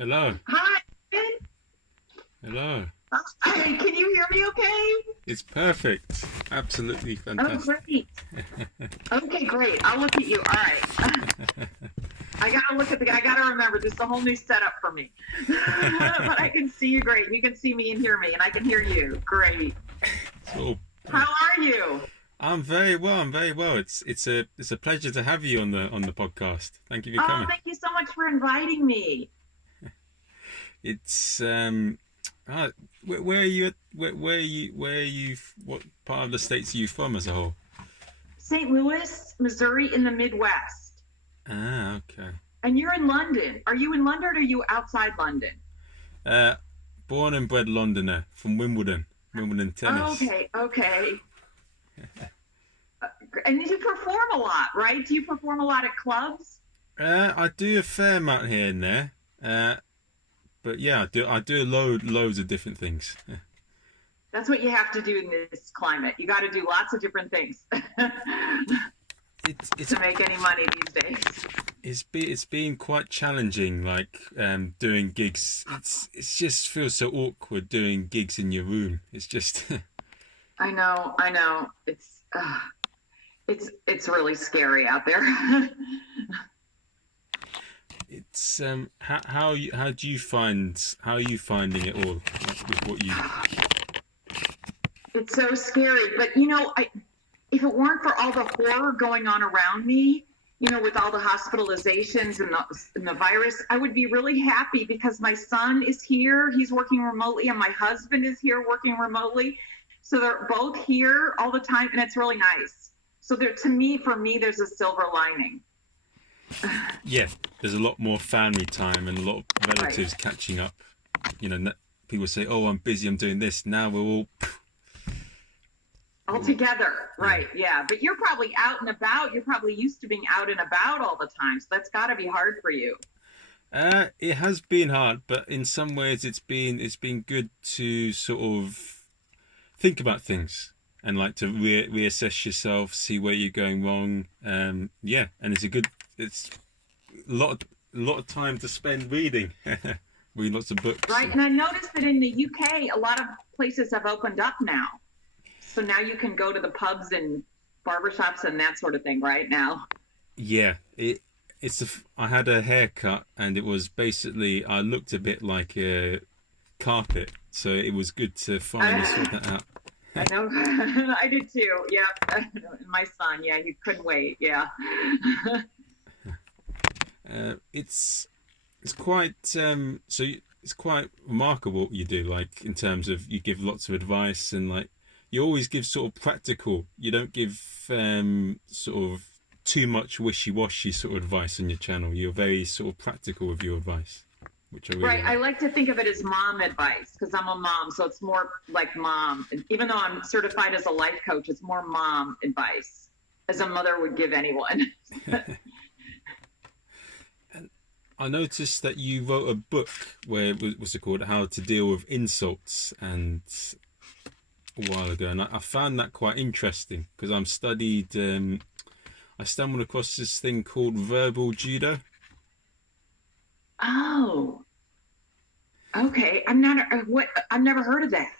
Hello. Hi. Hello. Hey, can you hear me okay? It's perfect. Absolutely Oh, fantastic. great. Okay, great. I'll look at you. All right. I gotta look at I gotta remember this is a whole new setup for me. But I can see you great. You can see me and hear me, and I can hear you. Great. So, How are you? I'm very well. I'm very well. It's a pleasure to have you on the podcast. Thank you for Oh, coming. thank you so much for inviting me. It's where are you at, where are you what part of the states are you from as a whole? St. Louis, Missouri in the Midwest. Ah, okay. And you're in London. Are you in London or are you outside London? Uh, Born and bred Londoner from Wimbledon tennis. Okay, okay. And you perform a lot, right? Do you perform a lot at clubs? I do a fair amount here and there. But yeah, I do loads of different things. That's what you have to do in this climate. You got to do lots of different things It's to make any money these days. it's been quite challenging, like doing gigs. It's just feels so awkward doing gigs in your room. It's just I know, I know. It's really scary out there. it's how do you find how are you finding it all with what you It's so scary, but if it weren't for all the horror going on around me, with all the hospitalizations and the virus, I would be really happy because my son is here. He's working remotely, and my husband is here working remotely. So they're both here all the time, and it's really nice. So for me, there's a silver lining. yeah, there's a lot more family time and a lot of Right. relatives catching up. People say, "Oh, I'm busy, I'm doing this." Now we're all All together, yeah. right? Yeah, but you're probably out and about. You're probably used to being out and about all the time, so that's got to be hard for you. It has been hard, but in some ways it's been good to sort of think about things and like to reassess yourself, see where you're going wrong. Yeah, and it's a lot of time to spend reading, reading lots of books. Right, and I noticed that in the UK, a lot of places have opened up now. So now you can go to the pubs and barbershops and that sort of thing right now. Yeah, I had a haircut and it was basically I looked a bit like a carpet, so it was good to finally sort I that out. know. I did too. Yeah. My son, yeah, he couldn't wait. Yeah. It's quite it's quite remarkable what you do, like in terms of you give lots of advice and like you always give sort of practical, you don't give sort of too much wishy-washy sort of advice on your channel. You're very sort of practical with your advice, which I really Right. I like. like to think of it as mom advice because I'm a mom. So it's more like mom. And even though I'm certified as a life coach, it's more mom advice as a mother would give anyone. And I noticed that you wrote a book where what's it called, How to Deal with Insults, and a while ago, and I found that quite interesting because I stumbled across this thing called verbal judo. Oh, okay. I'm not, what, I've never heard of that.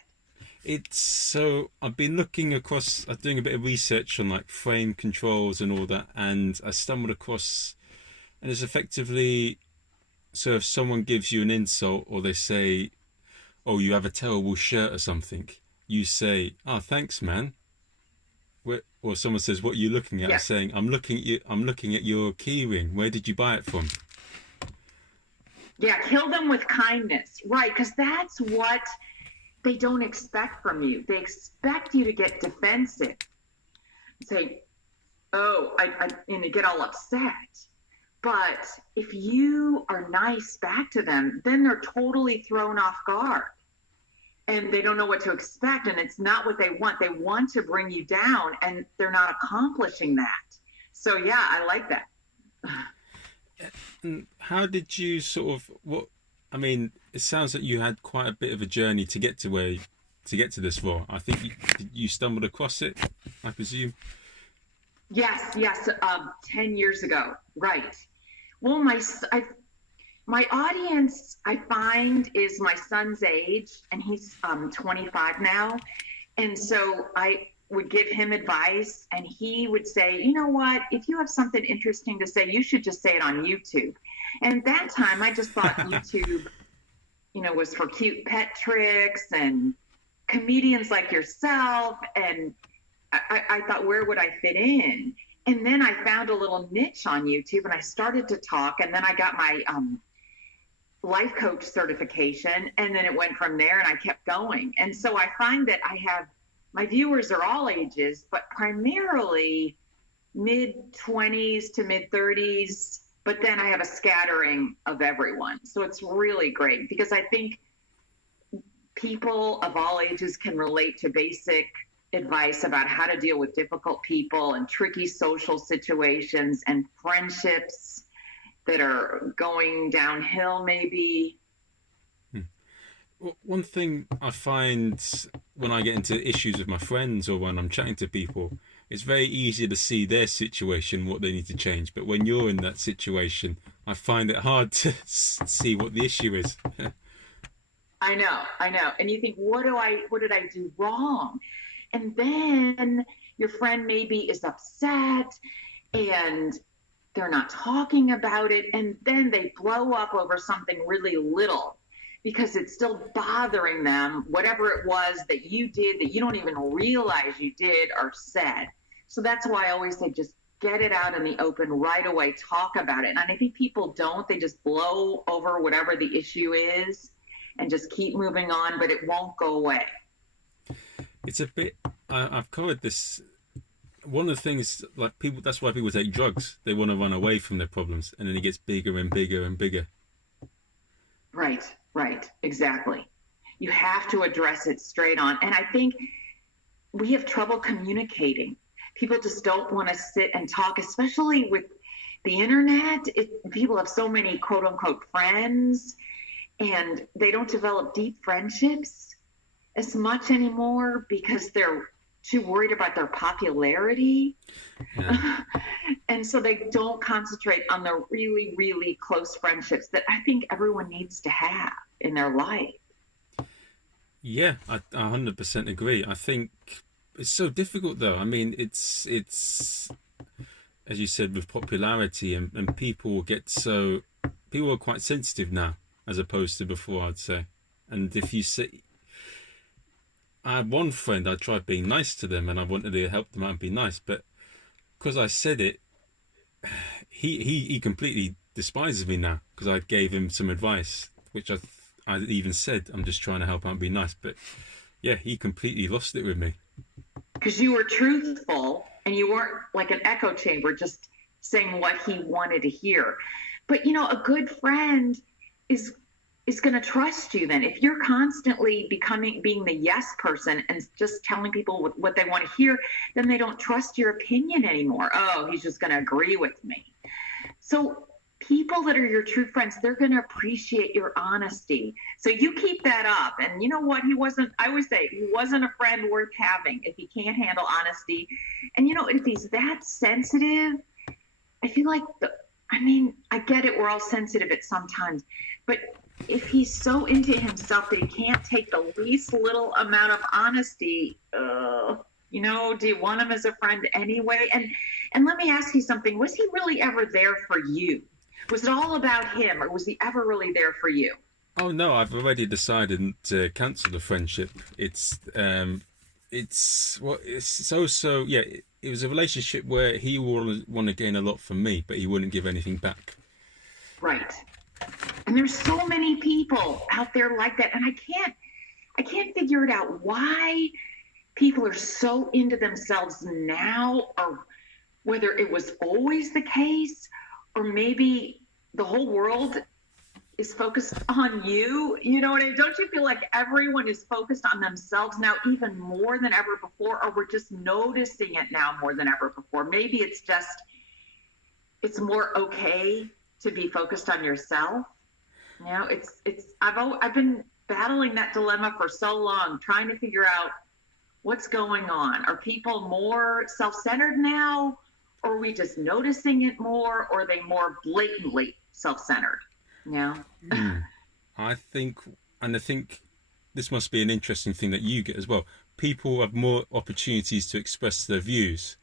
It's so I've been looking across, doing a bit of research on like frame controls and all that, and I stumbled across, and it's effectively, so if someone gives you an insult or they say, "Oh, you have a terrible shirt" or something, you say, "Oh, thanks, man." Or someone says, "What are you looking at?" I'm Yeah. saying, "I'm looking at you. I'm looking at your keyring. Where did you buy it from?" Yeah. Kill them with kindness. Right. Because that's what they don't expect from you. They expect you to get defensive, say, oh, and to get all upset. But if you are nice back to them, then they're totally thrown off guard and they don't know what to expect. And it's not what they want. They want to bring you down and they're not accomplishing that. So, yeah, I like that. And how did you sort of what? I mean, it sounds like you had quite a bit of a journey to get to this role. I think you stumbled across it, I presume. Yes, yes. 10 years ago. Right. Well, My audience, I find, is my son's age, and he's 25 now. And so I would give him advice, and he would say, you know what, if you have something interesting to say, you should just say it on YouTube. And at that time, I just thought YouTube, was for cute pet tricks and comedians like yourself. And I thought, where would I fit in? And then I found a little niche on YouTube, and I started to talk, and then I got my life coach certification, and then it went from there, and I kept going. And so I find that my viewers are all ages, but primarily mid-20s to mid-30s, but then I have a scattering of everyone. So it's really great because I think people of all ages can relate to basic advice about how to deal with difficult people and tricky social situations and friendships that are going downhill maybe. Well, one thing I find when I get into issues with my friends or when I'm chatting to people, it's very easy to see their situation, what they need to change. But when you're in that situation, I find it hard to see what the issue is. I know. And you think, what did I do wrong? And then your friend maybe is upset and they're not talking about it. And then they blow up over something really little because it's still bothering them, whatever it was that you did that you don't even realize you did or said. So that's why I always say, just get it out in the open right away, talk about it. And I think people don't, they just blow over whatever the issue is and just keep moving on, but it won't go away. It's a bit, I've covered this. One of the things, like people, that's why people take drugs. They want to run away from their problems, and then it gets bigger and bigger and bigger. Right, exactly. You have to address it straight on. And I think we have trouble communicating. People just don't want to sit and talk, especially with the internet. People have so many quote unquote friends, and they don't develop deep friendships as much anymore because they're too worried about their popularity. Yeah. And so they don't concentrate on the really, really close friendships that I think everyone needs to have in their life. Yeah, I 100% agree. I think it's so difficult though. I mean, it's as you said, with popularity and people are quite sensitive now as opposed to before, I'd say. And if you say, I had one friend, I tried being nice to them and I wanted to help them out and be nice, but because I said it, he completely despises me now because I gave him some advice, which I even said, I'm just trying to help out and be nice. But yeah, he completely lost it with me. Because you were truthful and you weren't like an echo chamber just saying what he wanted to hear. But, a good friend is going to trust you then. If you're constantly being the yes person and just telling people what they want to hear, then they don't trust your opinion anymore. Oh, he's just going to agree with me. So people that are your true friends, they're going to appreciate your honesty. So you keep that up. And you know what? I always say, he wasn't a friend worth having if he can't handle honesty. And, if he's that sensitive, I feel like, I get it. We're all sensitive at some times. But if he's so into himself that he can't take the least little amount of honesty, do you want him as a friend anyway? And let me ask you something. Was he really ever there for you? Was it all about him, or was he ever really there for you? Oh no, I've already decided to cancel the friendship. It was a relationship where he would want to gain a lot from me, but he wouldn't give anything back. Right. And there's so many people out there like that, and I can't figure it out why people are so into themselves now, or whether it was always the case, or maybe the whole world is focused on you. Don't you feel like everyone is focused on themselves now even more than ever before, or we're just noticing it now more than ever before? Maybe it's more okay to be focused on yourself. I've been battling that dilemma for so long, trying to figure out what's going on. Are people more self-centered now, or are we just noticing it more, or are they more blatantly self-centered? Yeah. I think, and I think this must be an interesting thing that you get as well. People have more opportunities to express their views,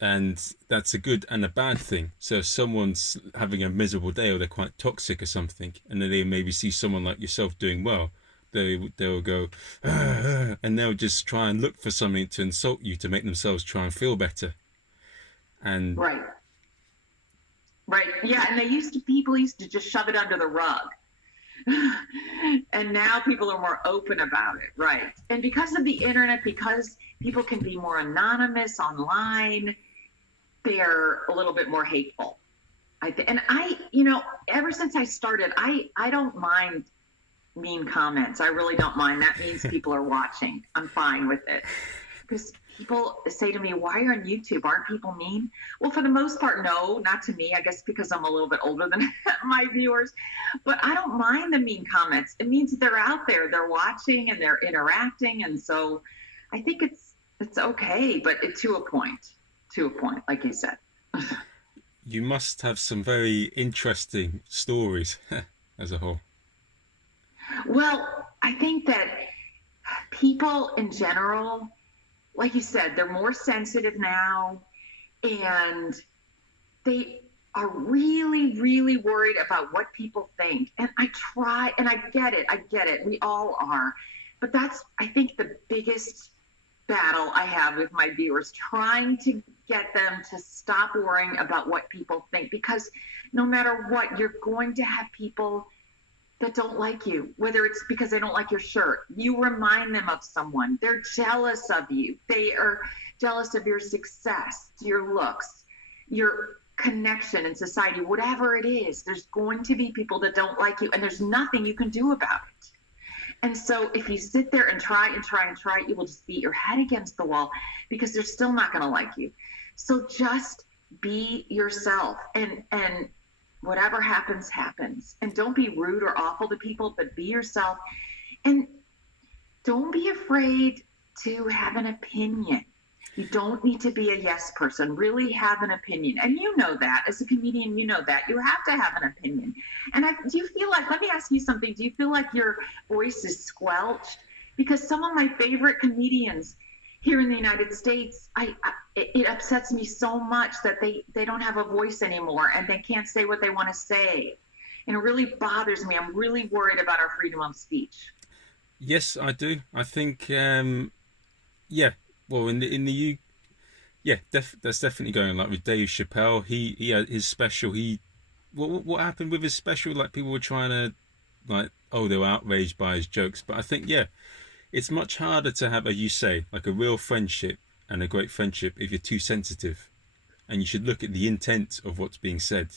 and that's a good and a bad thing. So if someone's having a miserable day or they're quite toxic or something, and then they maybe see someone like yourself doing well, they'll go, and they'll just try and look for something to insult you to make themselves try and feel better. And Right. Right. Yeah. And people used to just shove it under the rug. And now people are more open about it. Right. And because of the internet, because people can be more anonymous online, they're a little bit more hateful. And ever since I started, I don't mind mean comments. I really don't mind. That means people are watching. I'm fine with it. Because people say to me, why are you on YouTube? Aren't people mean? Well, for the most part, no, not to me. I guess because I'm a little bit older than my viewers. But I don't mind the mean comments. It means they're out there, they're watching and they're interacting. And so I think it's okay, but to a point, like you said. you must have some very interesting stories as a whole. Well, I think that people in general, like you said, they're more sensitive now, and they are really, really worried about what people think. And I try, and I get it. We all are. But that's, I think, the biggest battle I have with my viewers, trying to get them to stop worrying about what people think. Because no matter what, you're going to have people that don't like you, whether it's because they don't like your shirt. You remind them of someone. They're jealous of you. They are jealous of your success, your looks, your connection in society, whatever it is. There's going to be people that don't like you, and there's nothing you can do about it. And so if you sit there and try, you will just beat your head against the wall because they're still not going to like you. So just be yourself, and whatever happens, happens. And don't be rude or awful to people, but be yourself. And don't be afraid to have an opinion. You don't need to be a yes person. Really have an opinion. And you know that. As a comedian, you know that. You have to have an opinion. And do you feel like, let me ask you something, do you feel like your voice is squelched? Because some of my favorite comedians here in the United States, it upsets me so much that they don't have a voice anymore and they can't say what they want to say. And it really bothers me. I'm really worried about our freedom of speech. Yes, I do. I think, yeah. Well, in the U, yeah, that's definitely going on. Like with Dave Chappelle, he had his special. What happened with his special? Like people were trying to, like, oh, they were outraged by his jokes. But I think, yeah, it's much harder to have, as you say, like a real friendship and a great friendship if you're too sensitive, and you should look at the intent of what's being said.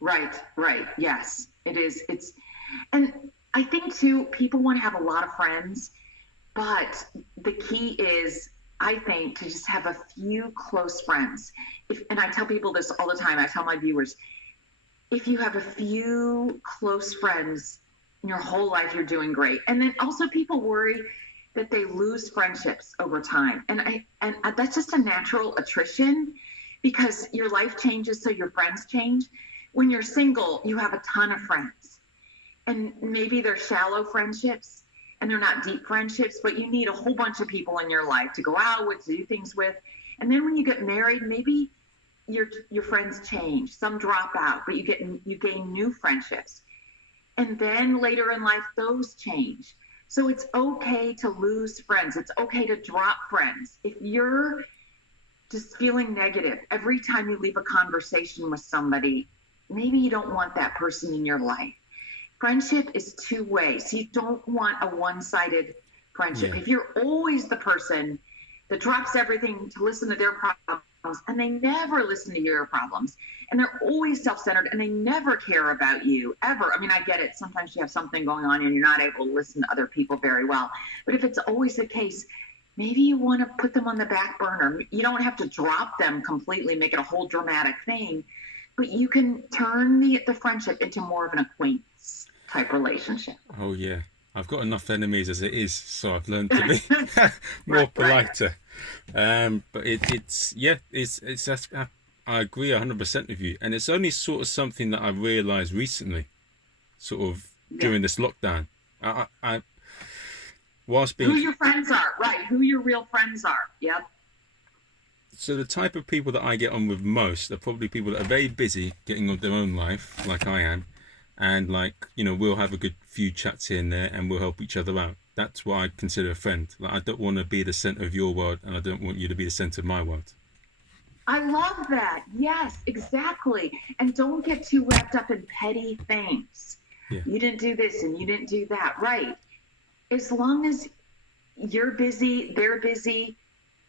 Right. Yes, it is. And I think too, people want to have a lot of friends, but the key is, I think, to just have a few close friends. And I tell people this all the time. I tell my viewers, if you have a few close friends in your whole life, you're doing great. And then also people worry that they lose friendships over time. And that's just a natural attrition because your life changes, so your friends change. When you're single, you have a ton of friends. And maybe they're shallow friendships and they're not deep friendships, but you need a whole bunch of people in your life to go out with, to do things with. And then when you get married, maybe your friends change. Some drop out, but you gain new friendships. And then later in life, those change. So it's okay to lose friends. It's okay to drop friends. If you're just feeling negative every time you leave a conversation with somebody, maybe you don't want that person in your life. Friendship is two-way. So you don't want a one-sided friendship. Yeah. If you're always the person that drops everything to listen to their problems, and they never listen to your problems, and they're always self-centered, and they never care about you, ever. I mean, I get it. Sometimes you have something going on and you're not able to listen to other people very well. But if it's always the case, maybe you want to put them on the back burner. You don't have to drop them completely, make it a whole dramatic thing, but you can turn the friendship into more of an acquaintance type relationship. Oh, yeah. I've got enough enemies as it is, so I've learned to be more politer. But it's I agree 100% with you, and it's only sort of something that I realised recently, sort of Yeah. during this lockdown. I whilst Who being your friends are, right? Who your real friends are. Yep. so the type of people that I get on with most are probably people that are very busy getting on their own life, like I am, and like we'll have a good few chats here and there, and we'll help each other out. That's what I consider a friend. Like I don't want to be the center of your world, and I don't want you to be the center of my world. I love that. Yes, exactly. And don't get too wrapped up in petty things. Yeah. You didn't do this and you didn't do that. Right. As long as you're busy, they're busy,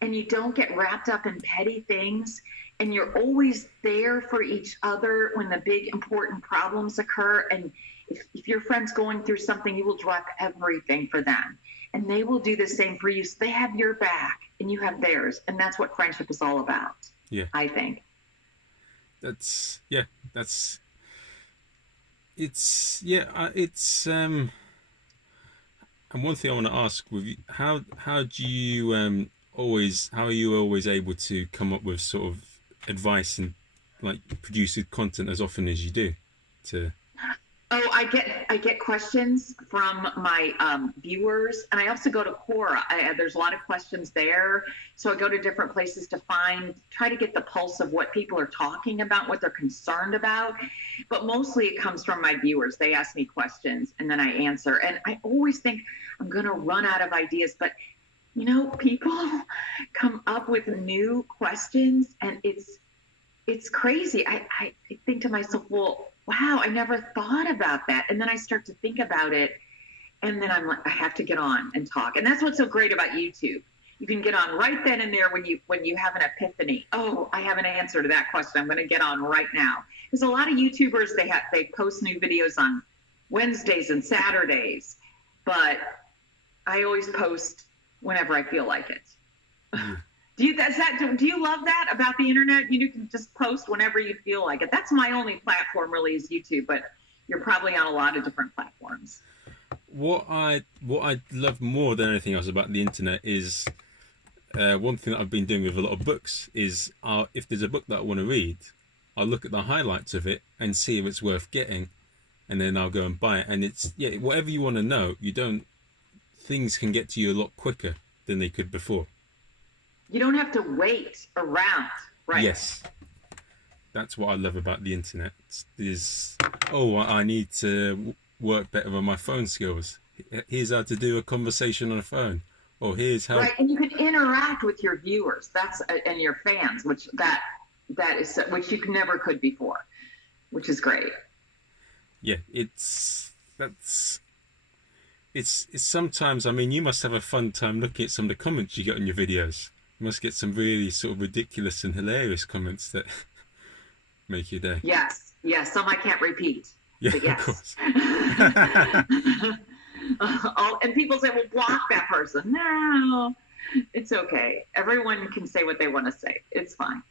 and you don't get wrapped up in petty things, and you're always there for each other when the big important problems occur. And if your friend's going through something, you will drop everything for them. And they will do the same for you. So they have your back and you have theirs. And that's what friendship is all about. Yeah. I think. That's and one thing I want to ask with you, how do you how are you always able to come up with sort of advice and like produce content as often as you do to Oh, I get questions from my viewers, and I also go to Quora. There's a lot of questions there, so I go to different places to try to get the pulse of what people are talking about, what they're concerned about. But mostly it comes from my viewers. They ask me questions, and then I answer. And I always think I'm going to run out of ideas, but people come up with new questions, and it's crazy. I think to myself, well, wow, I never thought about that. And then I start to think about it, and then I'm like, I have to get on and talk. And that's what's so great about YouTube. You can get on right then and there when you have an epiphany. Oh, I have an answer to that question. I'm going to get on right now. Because a lot of YouTubers, they post new videos on Wednesdays and Saturdays, but I always post whenever I feel like it. Do you love that about the internet? You can just post whenever you feel like it. That's my only platform really is YouTube, but you're probably on a lot of different platforms. What I love more than anything else about the internet is one thing that I've been doing with a lot of books is if there's a book that I want to read, I'll look at the highlights of it and see if it's worth getting, and then I'll go and buy it. And it's whatever you want to know, things can get to you a lot quicker than they could before. You don't have to wait around, right? Yes. That's what I love about the internet. I need to work better on my phone skills. Here's how to do a conversation on a phone. Or here's how... Right, and you can interact with your viewers. And your fans, which you never could before, which is great. Yeah, it's sometimes, you must have a fun time looking at some of the comments you get on your videos. You must get some really sort of ridiculous and hilarious comments that make your day. Yes, some I can't repeat. Yeah, but yes. Of course. And people say, well, block that person. No, it's okay. Everyone can say what they want to say. It's fine.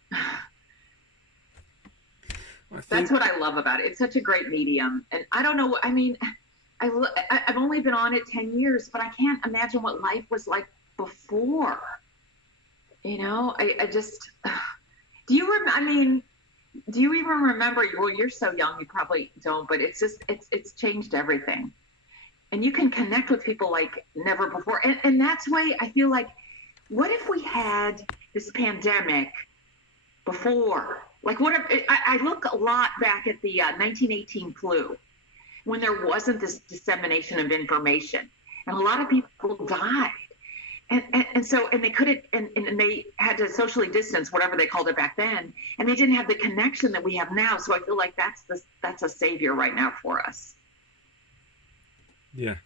That's what I love about it. It's such a great medium. And I don't know, I've only been on it 10 years, but I can't imagine what life was like before. I just, do you even remember, well, you're so young, you probably don't, but it's changed everything. And you can connect with people like never before. And that's why I feel like, what if we had this pandemic before? Like, what if, I look a lot back at the 1918 flu, when there wasn't this dissemination of information, and a lot of people died. And so they couldn't, and they had to socially distance, whatever they called it back then, and they didn't have the connection that we have now. So I feel like that's a savior right now for us. Yeah.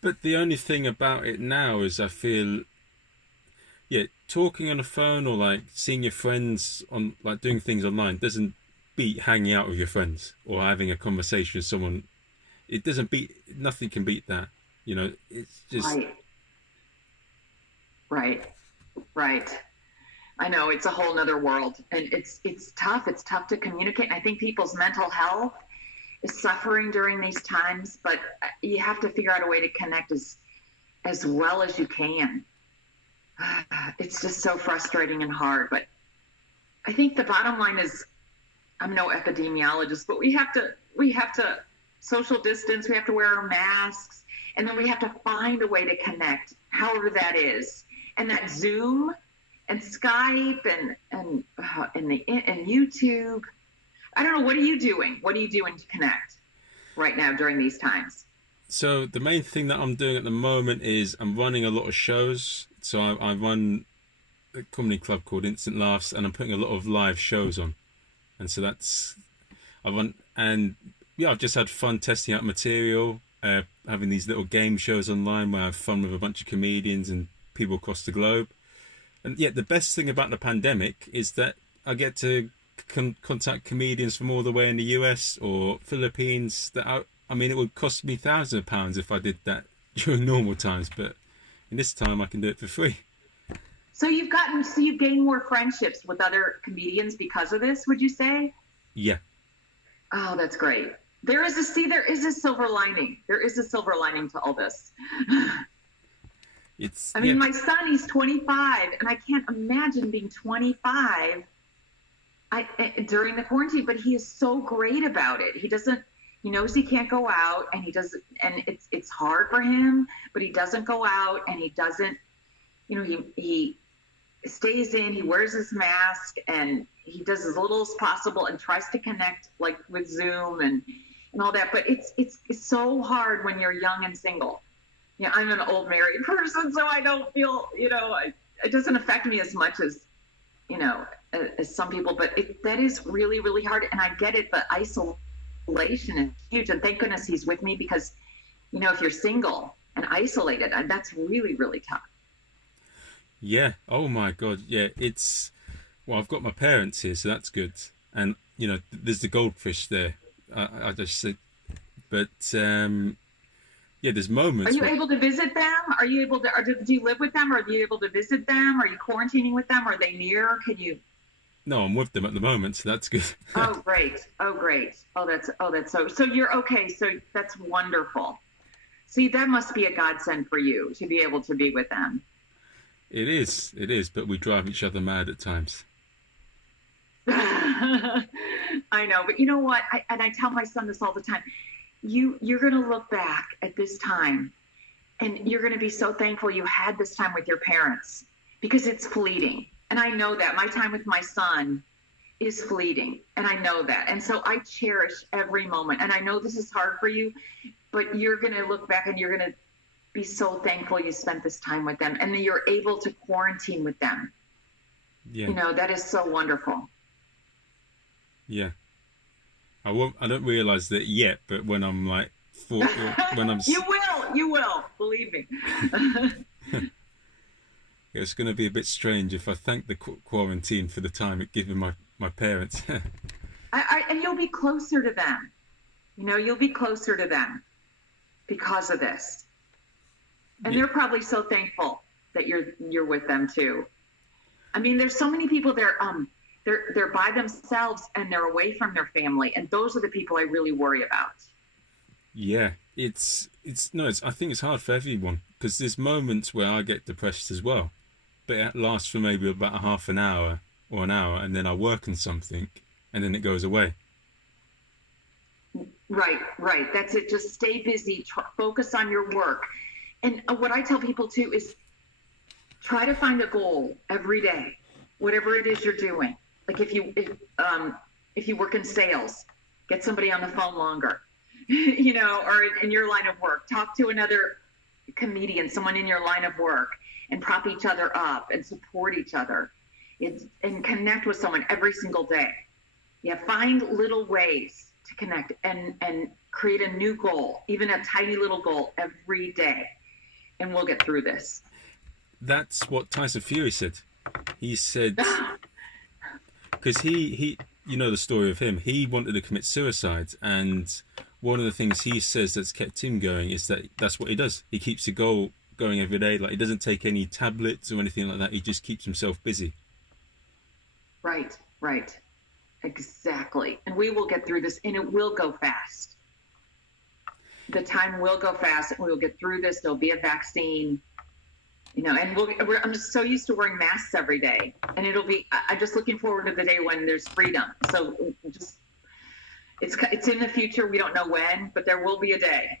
But the only thing about it now is I feel, talking on the phone or like seeing your friends on, like doing things online doesn't beat hanging out with your friends or having a conversation with someone. It doesn't nothing can beat that. It's just... Right. I know, it's a whole nother world, and it's tough. It's tough to communicate. And I think people's mental health is suffering during these times, but you have to figure out a way to connect as well as you can. It's just so frustrating and hard, but I think the bottom line is, I'm no epidemiologist, but we have to social distance, we have to wear our masks, and then we have to find a way to connect, however that is. And that Zoom and Skype and YouTube. I don't know, what are you doing? What are you doing to connect right now during these times? So the main thing that I'm doing at the moment is I'm running a lot of shows. So I run a comedy club called Instant Laughs, and I'm putting a lot of live shows on. And so I run, and yeah, I've just had fun testing out material, having these little game shows online where I have fun with a bunch of comedians and people across the globe. And yet the best thing about the pandemic is that I get to contact comedians from all the way in the US or Philippines. I mean, it would cost me thousands of pounds if I did that during normal times, but in this time I can do it for free. So you've gained more friendships with other comedians because of this, would you say? Yeah. Oh, that's great. There is a silver lining. There is a silver lining to all this. I mean, my son, he's 25, and I can't imagine being 25 during the quarantine, but he is so great about it. He knows he can't go out, and it's hard for him, but he doesn't go out, and he doesn't, he stays in, he wears his mask, and he does as little as possible and tries to connect like with Zoom and all that. But it's so hard when you're young and single. Yeah, I'm an old married person, so I don't feel, it doesn't affect me as much as, as some people, but that is really, really hard. And I get it, but isolation is huge. And thank goodness he's with me, because, if you're single and isolated, that's really, really tough. Yeah. Oh my God. Yeah. I've got my parents here, so that's good. And, there's the goldfish there. I just said, but, yeah, there's moments. Are you able to visit them? Are you able to, do you live with them? Are you able to visit them? Are you quarantining with them? Are they near? Can you? No, I'm with them at the moment, so that's good. Oh, great. Oh, great. Oh, that's so you're okay. So that's wonderful. See, that must be a godsend for you to be able to be with them. It is, but we drive each other mad at times. I know, but you know what? I tell my son this all the time. You're going to look back at this time, and you're going to be so thankful you had this time with your parents, because it's fleeting. And I know that my time with my son is fleeting, and I know that. And so I cherish every moment. And I know this is hard for you, but you're going to look back and you're going to be so thankful you spent this time with them, and then you're able to quarantine with them. Yeah. That is so wonderful. Yeah. I don't realize that yet, but when I'm like 40, when I'm you will believe me. It's going to be a bit strange if I thank the quarantine for the time it given my parents. And you'll be closer to them. You'll be closer to them because of this. And they're probably so thankful that you're with them too. I mean, there's so many people there. They're by themselves and they're away from their family, and those are the people I really worry about. Yeah, I think it's hard for everyone, because there's moments where I get depressed as well, but it lasts for maybe about a half an hour or an hour, and then I work on something, and then it goes away. Right. That's it. Just stay busy. Focus on your work. And what I tell people too is try to find a goal every day, whatever it is you're doing. Like if you work in sales, get somebody on the phone longer, or in your line of work, talk to another comedian, someone in your line of work, and prop each other up and support each other, and connect with someone every single day. Yeah, find little ways to connect and create a new goal, even a tiny little goal every day, and we'll get through this. That's what Tyson Fury said. He said, because he the story of him, he wanted to commit suicide, and one of the things he says that's kept him going is that's what he does. He keeps a goal going every day. Like, he doesn't take any tablets or anything like that. He just keeps himself busy. Right. Exactly. And we will get through this, and it will go fast. The time will go fast, and we will get through this. There'll be a vaccine. And I'm just so used to wearing masks every day, and I'm just looking forward to the day when there's freedom. So just, it's in the future. We don't know when, but there will be a day.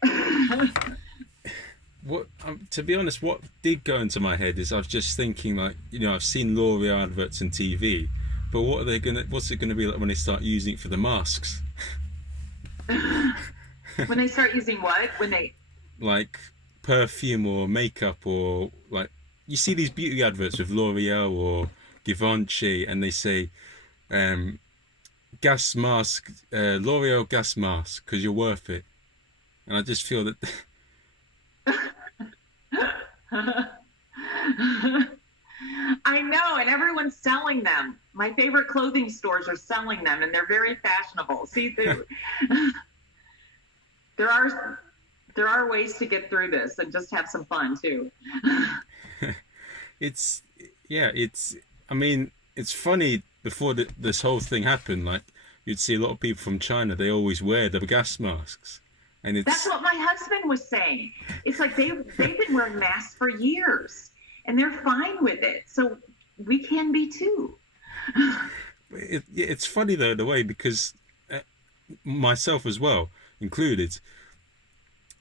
What to be honest, what did go into my head is I was just thinking, like, I've seen L'Oreal adverts on TV, but what's it gonna be like when they start using it for the masks? When they start using what? When they like perfume or makeup, or like you see these beauty adverts with L'Oreal or Givenchy, and they say gas mask, L'Oreal gas mask, because you're worth it. And I just feel that I know, and everyone's selling them. My favorite clothing stores are selling them, and they're very fashionable. See, there are ways to get through this and just have some fun too. it's I mean, it's funny, before this whole thing happened, like, you'd see a lot of people from China, they always wear the gas masks. And that's what my husband was saying. It's like they've been wearing masks for years, and they're fine with it. So we can be too. It's funny though, the way, because myself as well included,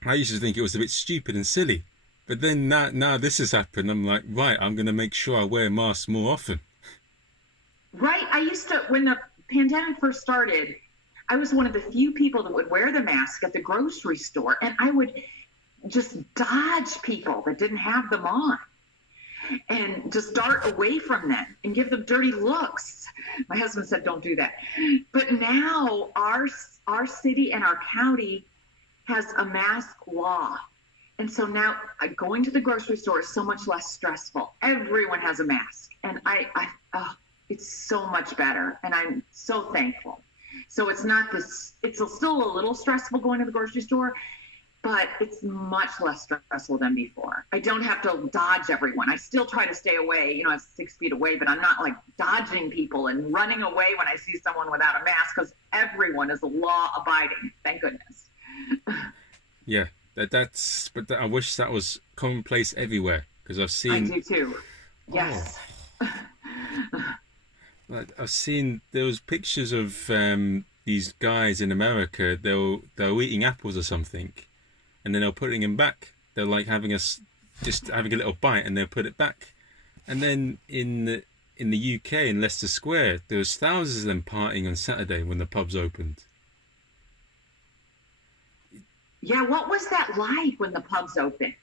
I used to think it was a bit stupid and silly, but then now this has happened. I'm like, right, I'm going to make sure I wear masks more often. Right. I used to, when the pandemic first started, I was one of the few people that would wear the mask at the grocery store, and I would just dodge people that didn't have them on and just dart away from them and give them dirty looks. My husband said, don't do that. But now our city and our county has a mask law. And so now going to the grocery store is so much less stressful. Everyone has a mask, and it's so much better, and I'm so thankful. So it's still a little stressful going to the grocery store, but it's much less stressful than before. I don't have to dodge everyone. I still try to stay away, I'm 6 feet away, but I'm not like dodging people and running away when I see someone without a mask, because everyone is law abiding. Thank goodness. Yeah, but I wish that was commonplace everywhere, because I've seen. I do too. Yes. Like, I've seen, there was pictures of these guys in America. They're eating apples or something, and then they're putting them back. They're like just having a little bite, and they'll put it back. And then in the UK, in Leicester Square, there was thousands of them partying on Saturday when the pubs opened. Yeah, what was that like when the pubs opened?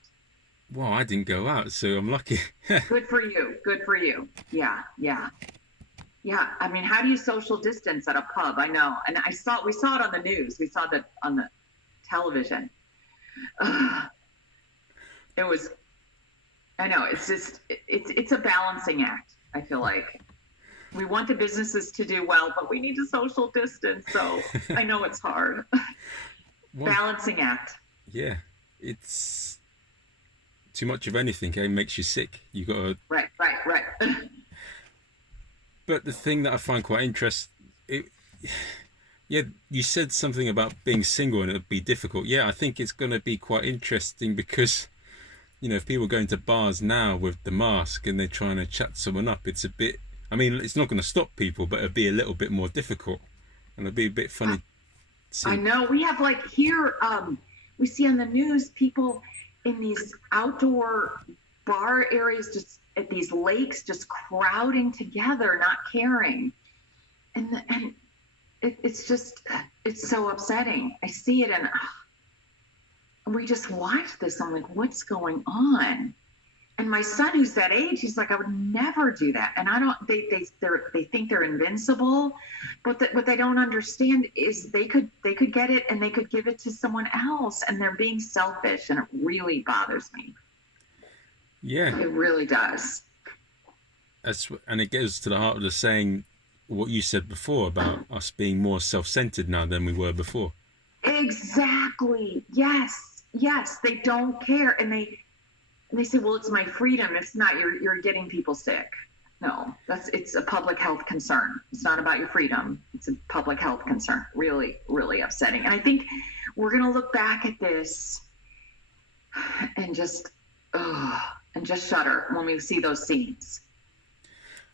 Well, I didn't go out, so I'm lucky. Good for you. Good for you. Yeah. I mean, how do you social distance at a pub? I know. And we saw it on the news. We saw that on the television. It was, I know, it's just, it's a balancing act, I feel like. We want the businesses to do well, but we need to social distance. So I know it's hard. Balancing act. Yeah. It's too much of anything, makes you sick. You got to. Right. But the thing that I find quite interesting, you said something about being single and it would be difficult. Yeah, I think it's going to be quite interesting because, if people are going to bars now with the mask and they're trying to chat someone up, it's a bit, I mean, it's not going to stop people, but it'll be a little bit more difficult, and it'll be a bit funny. I know. We have, like, here, we see on the news people in these outdoor bar areas, just at these lakes, just crowding together, not caring. And it's so upsetting. I see it, and we just watch this. I'm like, what's going on? And my son, who's that age, he's like, I would never do that. And they think they're invincible, but what they don't understand is they could get it and they could give it to someone else, and they're being selfish, and it really bothers me. Yeah, it really does. And it goes to the heart of the saying, what you said before about us being more self-centered now than we were before. Exactly. Yes. They don't care, and they say, well, it's my freedom. It's not. You're getting people sick. No, it's a public health concern. It's not about your freedom. It's a public health concern. Really, really upsetting. And I think we're going to look back at this and just, and and just shudder when we see those scenes.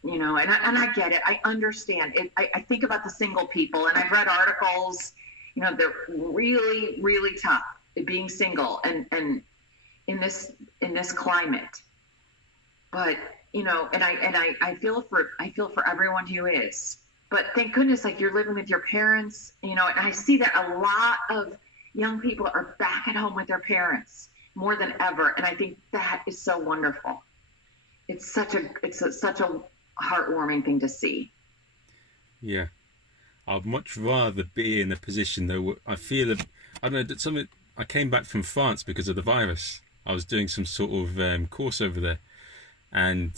You know, and I get it. I understand it. I think about the single people, and I've read articles. You know, they're really, really tough being single and in this climate. But you know, and I feel for everyone who is. But thank goodness, like you're living with your parents. You know, and I see that a lot of young people are back at home with their parents more than ever, and I think that is so wonderful. It's such a heartwarming thing to see. Yeah, I'd much rather be in a position though. I feel I don't know that something. I came back from France because of the virus. I was doing some sort of course over there, and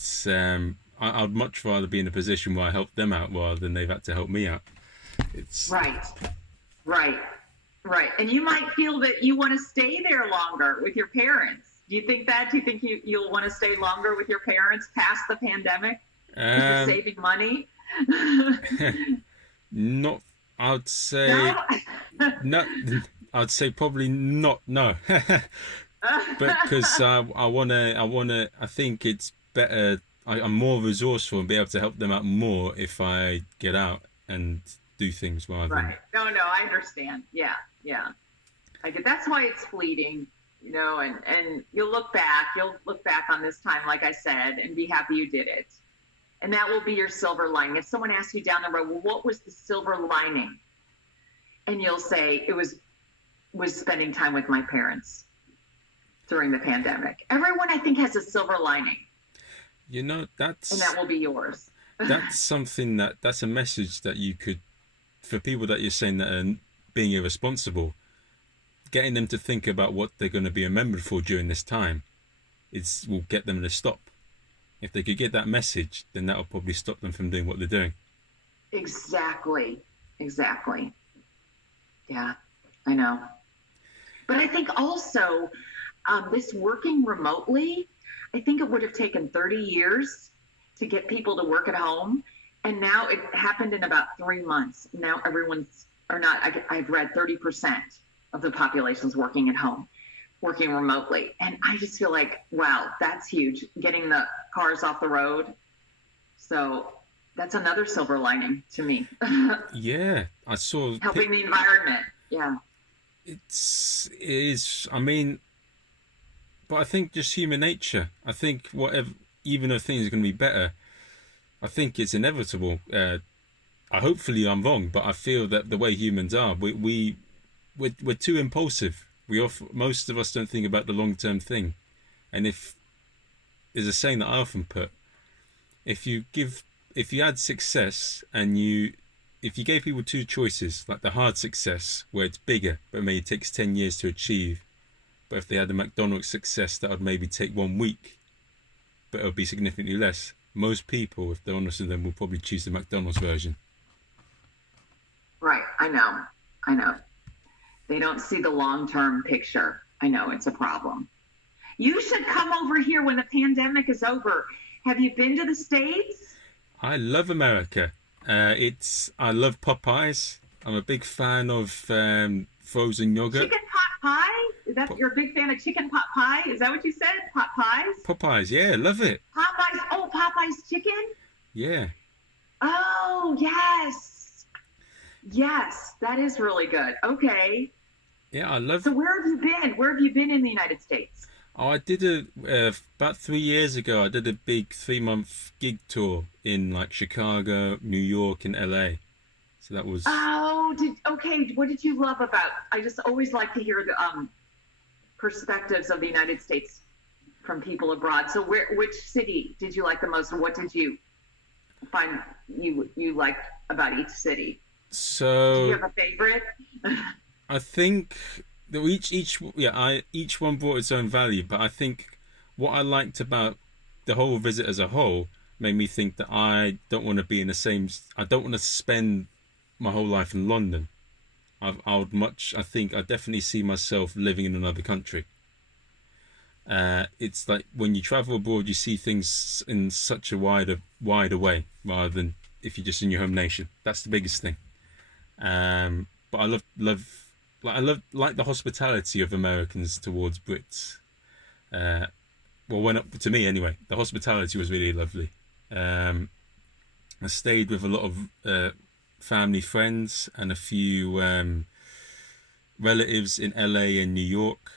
I'd much rather be in a position where I help them out rather than they've had to help me out. It's right. And you might feel that you want to stay there longer with your parents. Do you think that? Do you think you'll want to stay longer with your parents past the pandemic? You're saving money? Not, I'd say, no, I'd say probably not, no. But because I think it's better, I'm more resourceful and be able to help them out more if I get out and do things rather than... Right. No, I understand. Yeah. I get, that's why it's fleeting, you know, and you'll look back on this time, like I said, and be happy you did it. And that will be your silver lining. If someone asks you down the road, well, what was the silver lining? And you'll say, it was spending time with my parents during the pandemic. Everyone, I think, has a silver lining. You know, and that will be yours. That's something that's a message that you could, for people that you're saying that are being irresponsible, getting them to think about what they're going to be remembered for during this time will get them to stop. If they could get that message, then that'll probably stop them from doing what they're doing. Exactly. Yeah, I know. But I think also this working remotely, I think it would have taken 30 years to get people to work at home. And now it happened in about 3 months. Now I've read 30% of the population's working at home, working remotely. And I just feel like, wow, that's huge, getting the cars off the road. So that's another silver lining to me. Yeah, I saw... Helping the environment, yeah. It is, I mean, but I think just human nature. I think whatever, even though things are going to be better, I think it's inevitable. Hopefully I'm wrong, but I feel that the way humans are, we're too impulsive. Most of us don't think about the long-term thing. And there's a saying that I often put, if you had success and if you gave people two choices, like the hard success where it's bigger but maybe takes 10 years to achieve, but if they had the McDonald's success that would maybe take 1 week but it would be significantly less, most people, if they're honest with them, will probably choose the McDonald's version. Right, I know. They don't see the long-term picture. I know, it's a problem. You should come over here when the pandemic is over. Have you been to the States? I love America. I love Popeyes. I'm a big fan of frozen yogurt. Chicken pot pie? You're a big fan of chicken pot pie? Is that what you said? Pot pies? Popeyes, yeah, love it. Popeyes. Oh, Popeyes chicken? Yeah. Oh, yes. Yes, that is really good. Okay. Yeah, I love. So where have you been? Where have you been in the United States? Oh, I did about 3 years ago. I did a big 3-month gig tour in like Chicago, New York, and LA. So that was. Oh, okay. What did you love about? I just always like to hear the perspectives of the United States from people abroad. So which city did you like the most, and what did you find you liked about each city? So. Do you have a favorite? I think that each one brought its own value, but I think what I liked about the whole visit as a whole made me think that I don't want to be in the same. I don't want to spend my whole life in London. I think I definitely see myself living in another country. It's like when you travel abroad, you see things in such a wider way rather than if you're just in your home nation. That's the biggest thing. But I love the hospitality of Americans towards Brits. well, went up to me anyway. The hospitality was really lovely. I stayed with a lot of family friends and a few relatives in LA and New York,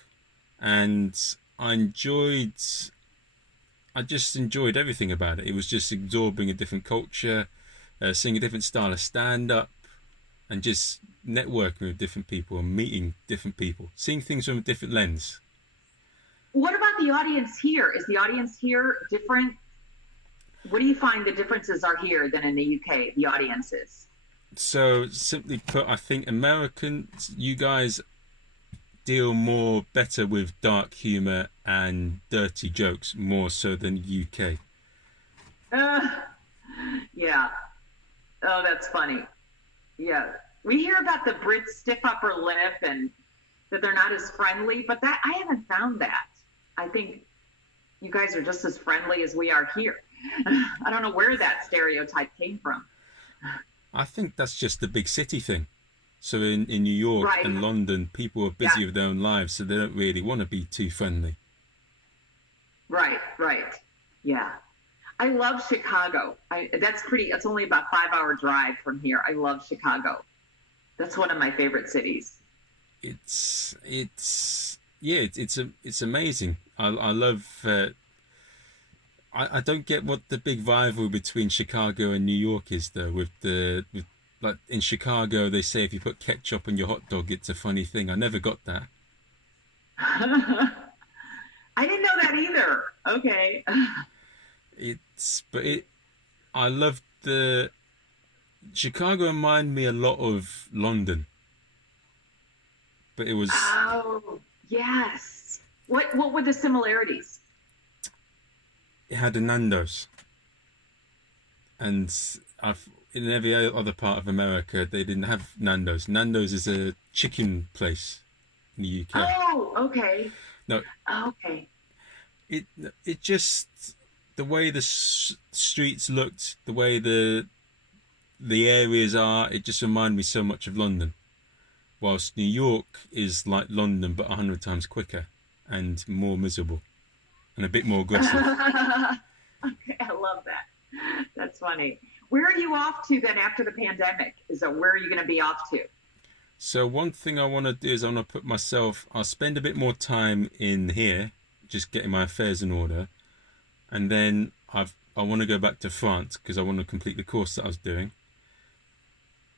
and I just enjoyed everything about it. It was just absorbing a different culture, seeing a different style of stand-up, and just networking with different people and meeting different people, seeing things from a different lens. What about the audience here? Is the audience here different? What do you find the differences are here than in the UK, the audiences? So, simply put, I think Americans, you guys deal more better with dark humor and dirty jokes more so than UK. Yeah. Oh, that's funny. Yeah. We hear about the Brits stiff upper lip and that they're not as friendly, but that I haven't found that. I think you guys are just as friendly as we are here. I don't know where that stereotype came from. I think that's just the big city thing. So in New York Right. and London, people are busy with their own lives, so they don't really want to be too friendly. Right. Yeah. I love Chicago. It's only about 5-hour drive from here. I love Chicago. That's one of my favorite cities. It's amazing. I love. I don't get what the big rivalry between Chicago and New York is though. With like in Chicago, they say if you put ketchup on your hot dog, it's a funny thing. I never got that. I didn't know that either. Okay. I love the Chicago reminded me a lot of London, but it was. Oh, yes. What were the similarities? It had a Nando's, and in every other part of America they didn't have Nando's. Nando's is a chicken place in the UK. Oh, okay. No, Okay. it just the way the streets looked, the way the areas are, it just reminded me so much of London. Whilst New York is like London but 100 times quicker and more miserable and a bit more aggressive. Okay, I love that. That's funny. Where are you off to then after the pandemic? Where are you going to be off to? So one thing I want to do is I'll spend a bit more time in here, just getting my affairs in order. And then I want to go back to France because I want to complete the course that I was doing.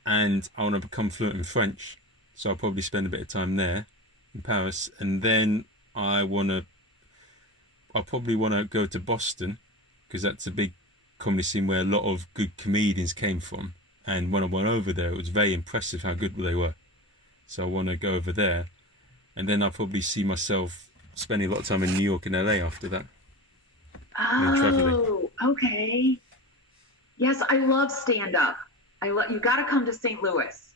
And I want to become fluent in French. So I'll probably spend a bit of time there in Paris. And then I'll probably want to go to Boston because that's a big comedy scene where a lot of good comedians came from. And when I went over there, it was very impressive how good they were. So I want to go over there. And then I'll probably see myself spending a lot of time in New York and LA after that. Oh, okay. Yes, I love stand-up. You got to come to St. Louis.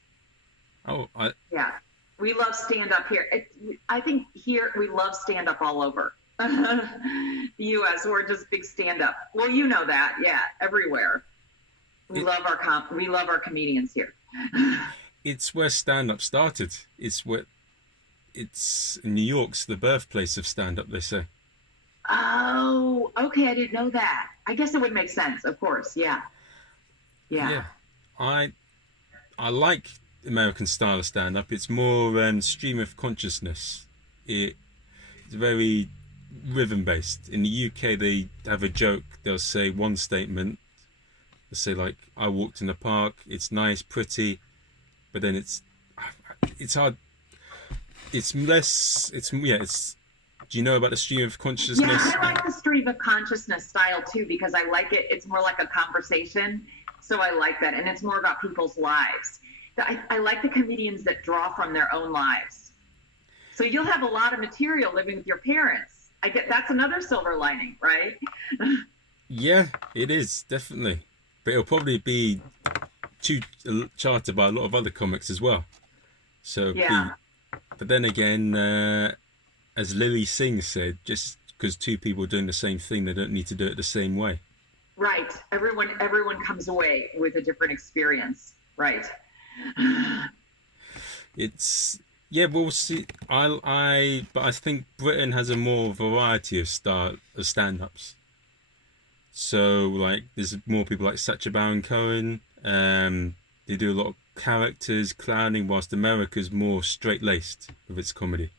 Oh, Yeah, we love stand-up here. I think here we love stand-up all over the U.S. We're just big stand-up. Well, you know that, yeah, everywhere. We love our comedians here. It's where stand-up started. It's New York's the birthplace of stand-up, they say. Oh, okay. I didn't know that. I guess it would make sense, of course. Yeah. I like American style of stand-up. It's more stream of consciousness. It's very rhythm-based. In the UK, they have a joke. They'll say one statement. They'll say like, "I walked in the park. It's nice, pretty," but then it's hard. It's less. It's. Do you know about the stream of consciousness? Yeah, I like the stream of consciousness style too because I like it. It's more like a conversation, so I like that, and it's more about people's lives. I like the comedians that draw from their own lives. So you'll have a lot of material living with your parents. That's another silver lining, right? Yeah, it is definitely, but it'll probably be charted by a lot of other comics as well. So yeah. But then again, as Lily Singh said, just because two people are doing the same thing, they don't need to do it the same way. Right. Everyone comes away with a different experience. Right. Yeah, we'll see. But I think Britain has a more variety of stand-ups. So like, there's more people like Sacha Baron Cohen. They do a lot of characters, clowning, whilst America's more straight-laced with its comedy.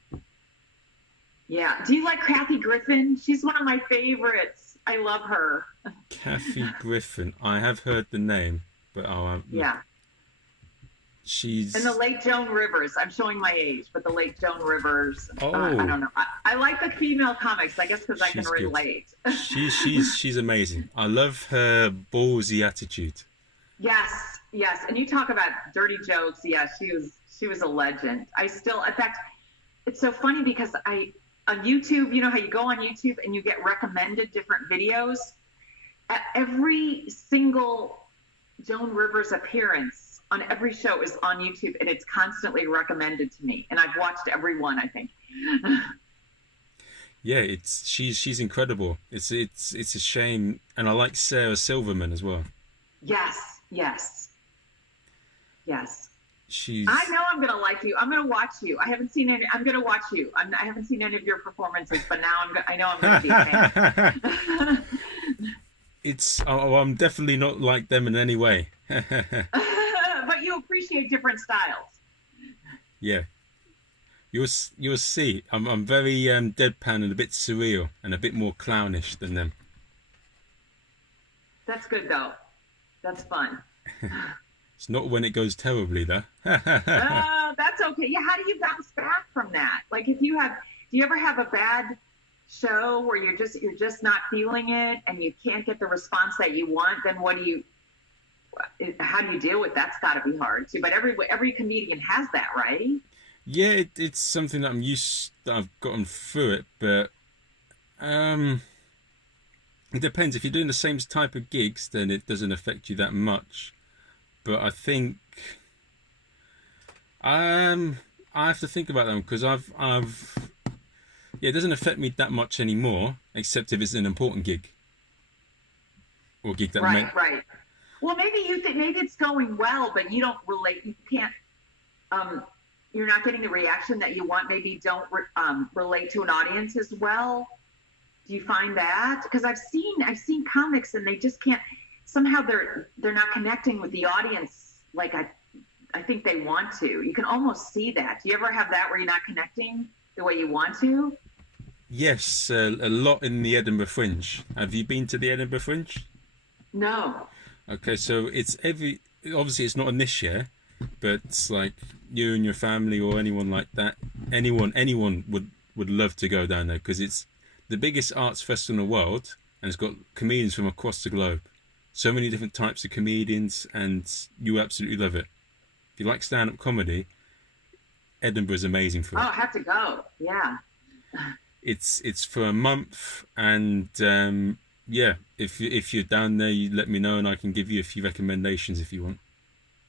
Yeah. Do you like Kathy Griffin? She's one of my favorites. I love her. Kathy Griffin. I have heard the name, but I'll look. Yeah. And the She's late Joan Rivers. I'm showing my age, but the late Joan Rivers. I oh, don't know. I like the female comics, I guess, because I can she's good. relate. She's amazing. I love her ballsy attitude. Yes, yes. And you talk about dirty jokes. Yeah, she was a legend. I still, in fact, it's so funny because on YouTube, you know how you go on YouTube and you get recommended different videos. Every single Joan Rivers appearance on every show is on YouTube, and it's constantly recommended to me. And I've watched every one, I think. Yeah, it's she's incredible. It's a shame, and I like Sarah Silverman as well. Yes, yes, yes. I She's know I'm gonna like you. I'm gonna watch you. I haven't seen any. I'm gonna watch you. I haven't seen any of your performances, but now I know I'm gonna be a fan. I'm definitely not like them in any way. But you appreciate different styles. Yeah, you'll see. I'm very deadpan and a bit surreal and a bit more clownish than them. That's good though. That's fun. It's not when it goes terribly though. That's okay. Yeah, how do you bounce back from that? Like if you have, do you ever have a bad show where you're just not feeling it and you can't get the response that you want? Then how do you deal with that? That's got to be hard too. But every comedian has that, right? Yeah, it's something that that I've gotten through it, but it depends. If you're doing the same type of gigs, then it doesn't affect you that much. But I think I have to think about them because I've yeah, it doesn't affect me that much anymore, except if it's an important gig or a gig that Right, right. Well, maybe you think maybe it's going well, but you don't relate. You can't. You're not getting the reaction that you want. Maybe you don't relate to an audience as well. Do you find that? Because I've seen comics and they just can't. Somehow they're not connecting with the audience like I think they want to. You can almost see that. Do you ever have that where you're not connecting the way you want to? Yes, a lot in the Edinburgh Fringe. Have you been to the Edinburgh Fringe? No. Okay, so obviously it's not on this year, but it's like you and your family or anyone like that, anyone would love to go down there because it's the biggest arts festival in the world and it's got comedians from across the globe. So many different types of comedians and you absolutely love it. If you like stand-up comedy, Edinburgh is amazing for it. Oh, I have to go. Yeah. It's for a month and yeah, if you're down there, you let me know and I can give you a few recommendations if you want.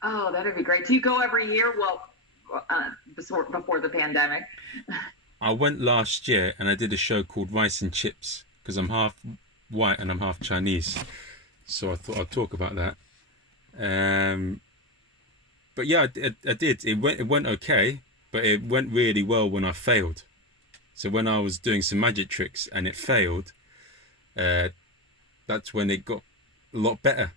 Oh, that'd be great. Do you go every year? Well, before the pandemic. I went last year and I did a show called Rice and Chips because I'm half white and I'm half Chinese. So I thought I'd talk about that. But yeah, I did. It went okay, but it went really well when I failed. So when I was doing some magic tricks and it failed, that's when it got a lot better.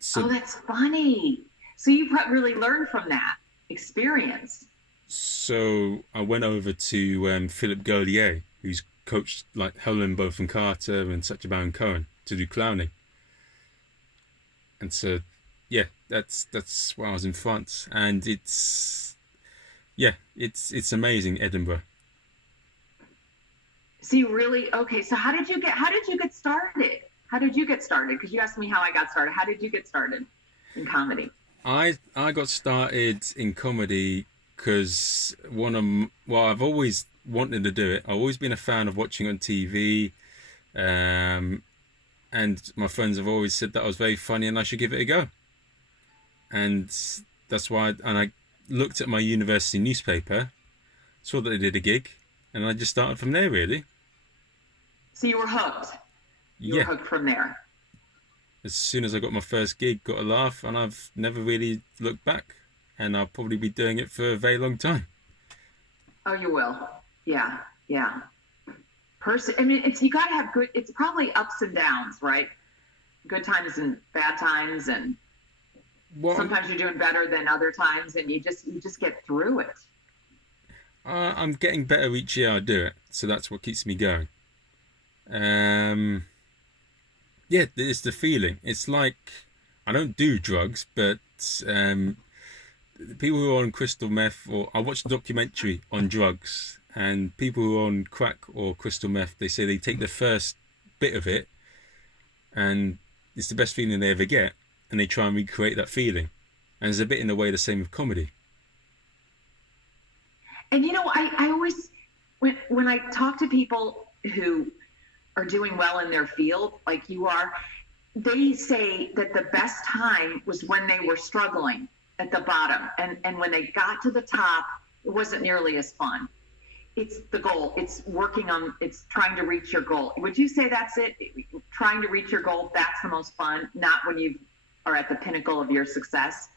So, oh, that's funny. So you really learned from that experience. So I went over to Philip Gaulier, who's coached like Helen Botham Carter and Sacha Baron Cohen to do clowning. And so, yeah, that's why I was in France, and it's amazing, Edinburgh. So you really okay? So how did you get started? How did you get started? Because you asked me how I got started. How did you get started in comedy? I got started in comedy because I've always wanted to do it. I've always been a fan of watching on TV, and my friends have always said that I was very funny and I should give it a go. And that's why. I looked at my university newspaper, saw that they did a gig, and I just started from there. Really. So you were hooked. You were hooked from there. As soon as I got my first gig, got a laugh, and I've never really looked back. and I'll probably be doing it for a very long time. Oh, you will. Yeah, yeah. I mean, it's you got to have good. It's probably ups and downs, right? Good times and bad times, and Well, sometimes you're doing better than other times, and you just get through it. I'm getting better each year I do it, so that's what keeps me going. Um, yeah, it's the feeling. It's like I don't do drugs, but um, people who are on crystal meth, or I watched a documentary on drugs, and people who are on crack or crystal meth, they say they take the first bit of it, and it's the best feeling they ever get, and they try and recreate that feeling. And it's a bit in a way the same with comedy. And I always when I talk to people who are doing well in their field, like you are, they say that the best time was when they were struggling at the bottom, and when they got to the top, it wasn't nearly as fun. It's the goal. It's trying to reach your goal. Would you say that's it? Trying to reach your goal, that's the most fun, not when you are at the pinnacle of your success.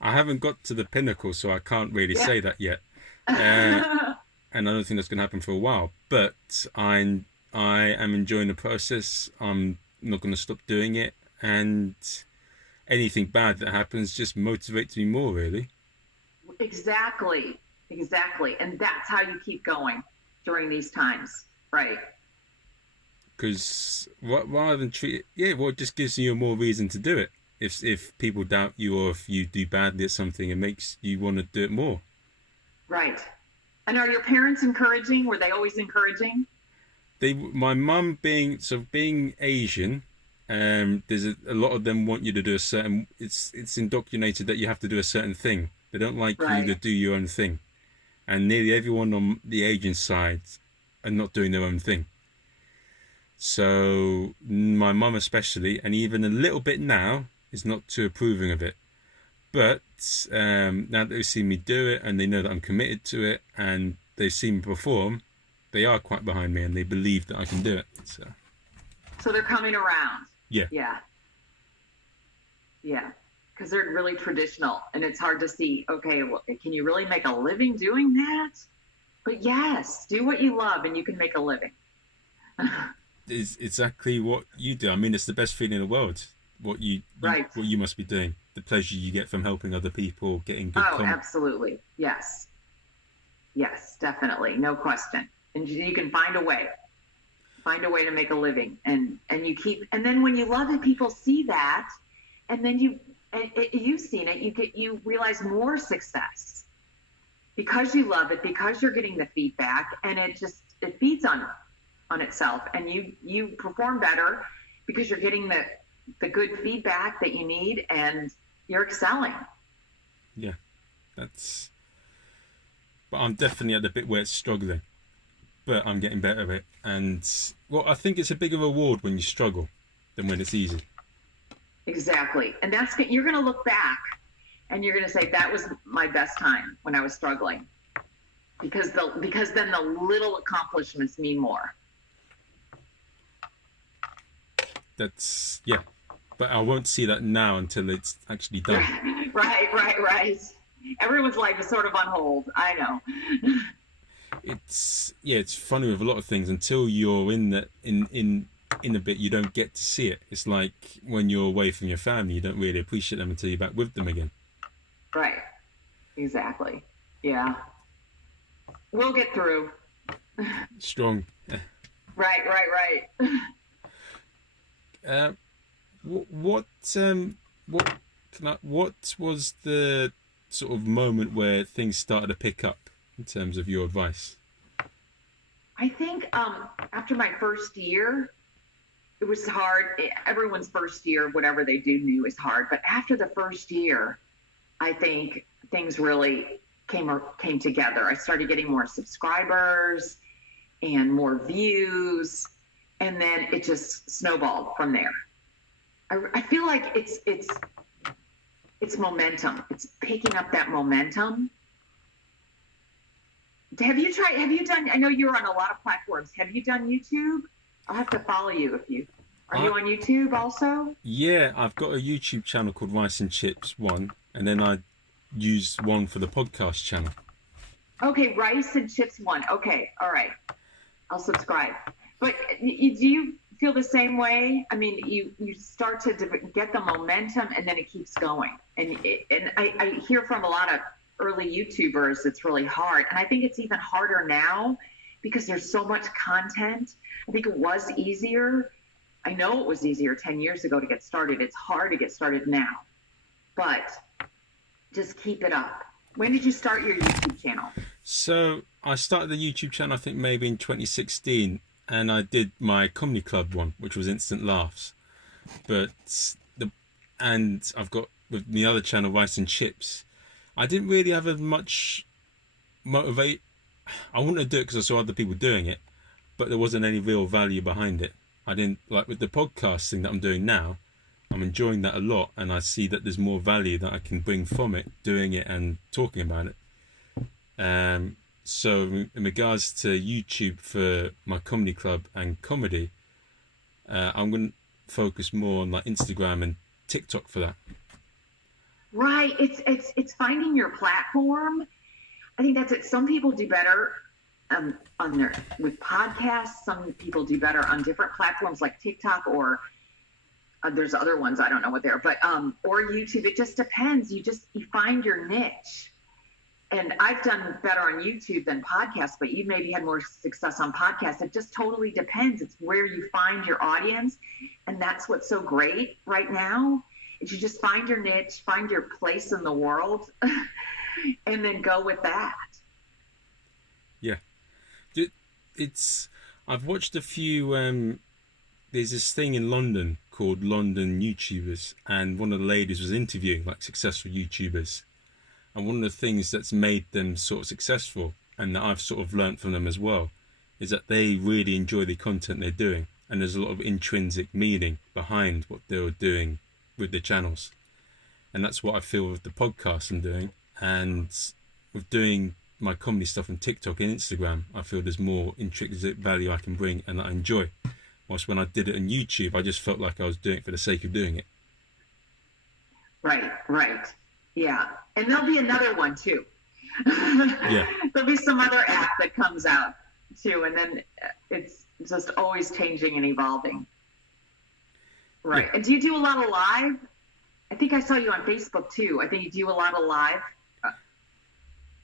I haven't got to the pinnacle, so I can't really Yeah. say that yet. And I don't think that's going to happen for a while. But I am enjoying the process. I'm not going to stop doing it, and anything bad that happens just motivates me more, really. Exactly. Exactly. And that's how you keep going during these times. Right. Because rather than treat it, yeah, well, it just gives you more reason to do it. If people doubt you, or if you do badly at something, it makes you want to do it more. Right. And are your parents encouraging? Were they always encouraging? My mum being Asian, there's a lot of them want you to do a certain. It's indoctrinated that you have to do a certain thing. They don't like you to Right. do your own thing, and nearly everyone on the Asian side are not doing their own thing. So my mum especially, and even a little bit now, is not too approving of it. But now that they've seen me do it, and they know that I'm committed to it, and they've seen me perform, they are quite behind me, and they believe that I can do it. So So they're coming around. yeah, Yeah. Yeah. Because they're really traditional, and it's hard to see, okay, well, can you really make a living doing that? But yes, do what you love and you can make a living. it's exactly what you do. I mean, it's the best feeling in the world. Right. What you must be doing, the pleasure you get from helping other people, getting good Oh, absolutely. Yes. Yes, definitely. No question. And you can find a way to make a living, and and then when you love it, people see that, and then you've seen it, you realize more success because you love it, because you're getting the feedback, and it feeds on itself, and you perform better because you're getting the good feedback that you need, and you're excelling. Yeah, that's. But I'm definitely at the bit where it's struggling, but I'm getting better at it. And well, I think it's a bigger reward when you struggle than when it's easy. Exactly. And you're going to look back and you're going to say, that was my best time when I was struggling, because then the little accomplishments mean more. That's yeah, but I won't see that now until it's actually done. Right. Everyone's life is sort of on hold. I know. It's funny with a lot of things until you're in a bit, you don't get to see it. It's like when you're away from your family, you don't really appreciate them until you're back with them again. Right. Exactly. Yeah. We'll get through. Strong. Right. Uh, what what was the sort of moment where things started to pick up in terms of your advice? I think after my first year, it was hard. Everyone's first year, whatever they do new is hard. But after the first year, I think things really came together. I started getting more subscribers and more views, and then it just snowballed from there. I feel like it's momentum. It's picking up that momentum. Have you done, I know you're on a lot of platforms. Have you done YouTube? I'll have to follow you are you on YouTube also? Yeah, I've got a YouTube channel called Rice and Chips One, and then I use one for the podcast channel. Okay, rice and chips one. Okay, all right. I'll subscribe. But do you feel the same way? I mean, you start to get the momentum, and then it keeps going. And I hear from a lot of early YouTubers, it's really hard. And I think it's even harder now because there's so much content. I think it was easier. I know it was easier 10 years ago to get started. It's hard to get started now. But just keep it up. When did you start your YouTube channel? So I started the YouTube channel, I think maybe in 2016, and I did my comedy club one, which was Instant Laughs. And I've got with the other channel, Rice and Chips. I didn't really have as much motivate. I wanted to do it because I saw other people doing it, but there wasn't any real value behind it. I didn't like with the podcasting that I'm doing now. I'm enjoying that a lot, and I see that there's more value that I can bring from it, doing it and talking about it. So in regards to YouTube for my comedy club and comedy, I'm going to focus more on like Instagram and TikTok for that. Right. It's finding your platform. I think that's it. Some people do better with podcasts. Some people do better on different platforms like TikTok or there's other ones, I don't know what they are, but or YouTube. It just depends. You find your niche. And I've done better on YouTube than podcasts, but you maybe had more success on podcasts. It just totally depends. It's where you find your audience. And that's what's so great right now is you just find your niche, find your place in the world, and then go with that. Yeah. I've watched a few, there's this thing in London called London YouTubers, and one of the ladies was interviewing like successful YouTubers. And one of the things that's made them sort of successful, and that I've sort of learnt from them as well, is that they really enjoy the content they're doing. And there's a lot of intrinsic meaning behind what they're doing with the channels. And that's what I feel with the podcast I'm doing. And with doing my comedy stuff on TikTok and Instagram, I feel there's more intrinsic value I can bring and that I enjoy. Whilst when I did it on YouTube, I just felt like I was doing it for the sake of doing it. Right. Yeah. And there'll be another one too. Yeah. There'll be some other app that comes out too. And then it's just always changing and evolving. Right. Yeah. And do you do a lot of live? I think I saw you on Facebook too. I think you do a lot of live.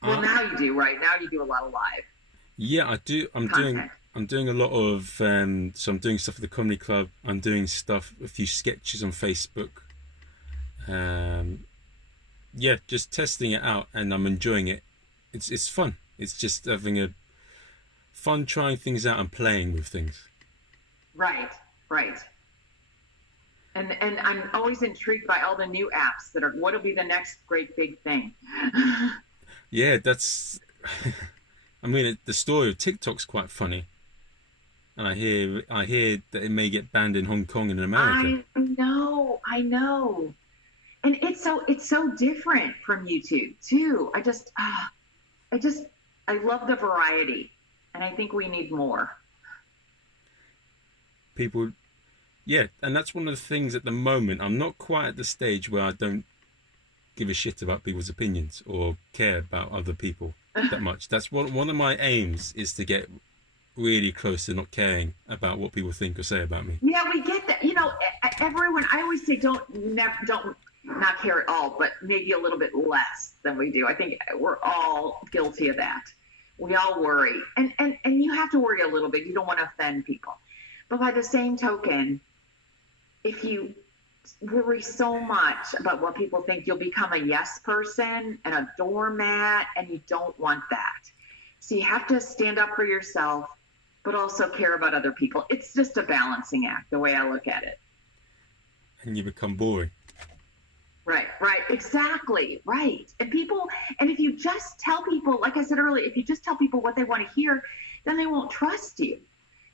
Well, now you do, right? Now you do a lot of live. Yeah, I do. I'm doing a lot of, so I'm doing stuff at the comedy club. I'm doing a few sketches on Facebook. Yeah, just testing it out, and I'm enjoying it. It's fun. It's just having fun trying things out and playing with things. Right. And I'm always intrigued by all the new apps that are, what'll be the next great big thing? Yeah, that's, I mean, the story of TikTok's quite funny. And I hear that it may get banned in Hong Kong and in America. I know. And it's so different from YouTube too. I love the variety, and I think we need more. People, yeah, and that's one of the things at the moment. I'm not quite at the stage where I don't give a shit about people's opinions or care about other people that much. That's one of my aims, is to get really close to not caring about what people think or say about me. Yeah, we get that. You know, everyone, I always say don't not care at all, but maybe a little bit less than we do. I think we're all guilty of that. We all worry. And you have to worry a little bit. You don't want to offend people. But by the same token, if you worry so much about what people think, you'll become a yes person and a doormat, and you don't want that. So you have to stand up for yourself, but also care about other people. It's just a balancing act, the way I look at it. And you become boring. Right, exactly, right. And if you just tell people, like I said earlier, if you just tell people what they want to hear, then they won't trust you.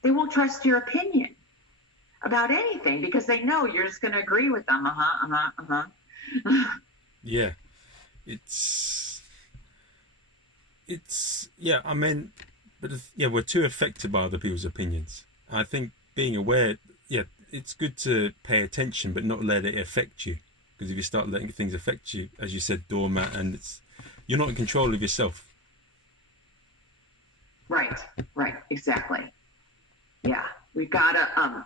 They won't trust your opinion about anything because they know you're just going to agree with them. Yeah, yeah, I mean, but yeah, we're too affected by other people's opinions. I think being aware, yeah, it's good to pay attention, but not let it affect you. Because if you start letting things affect you, as you said, doormat, and you're not in control of yourself. Right, right, exactly. Yeah, we gotta,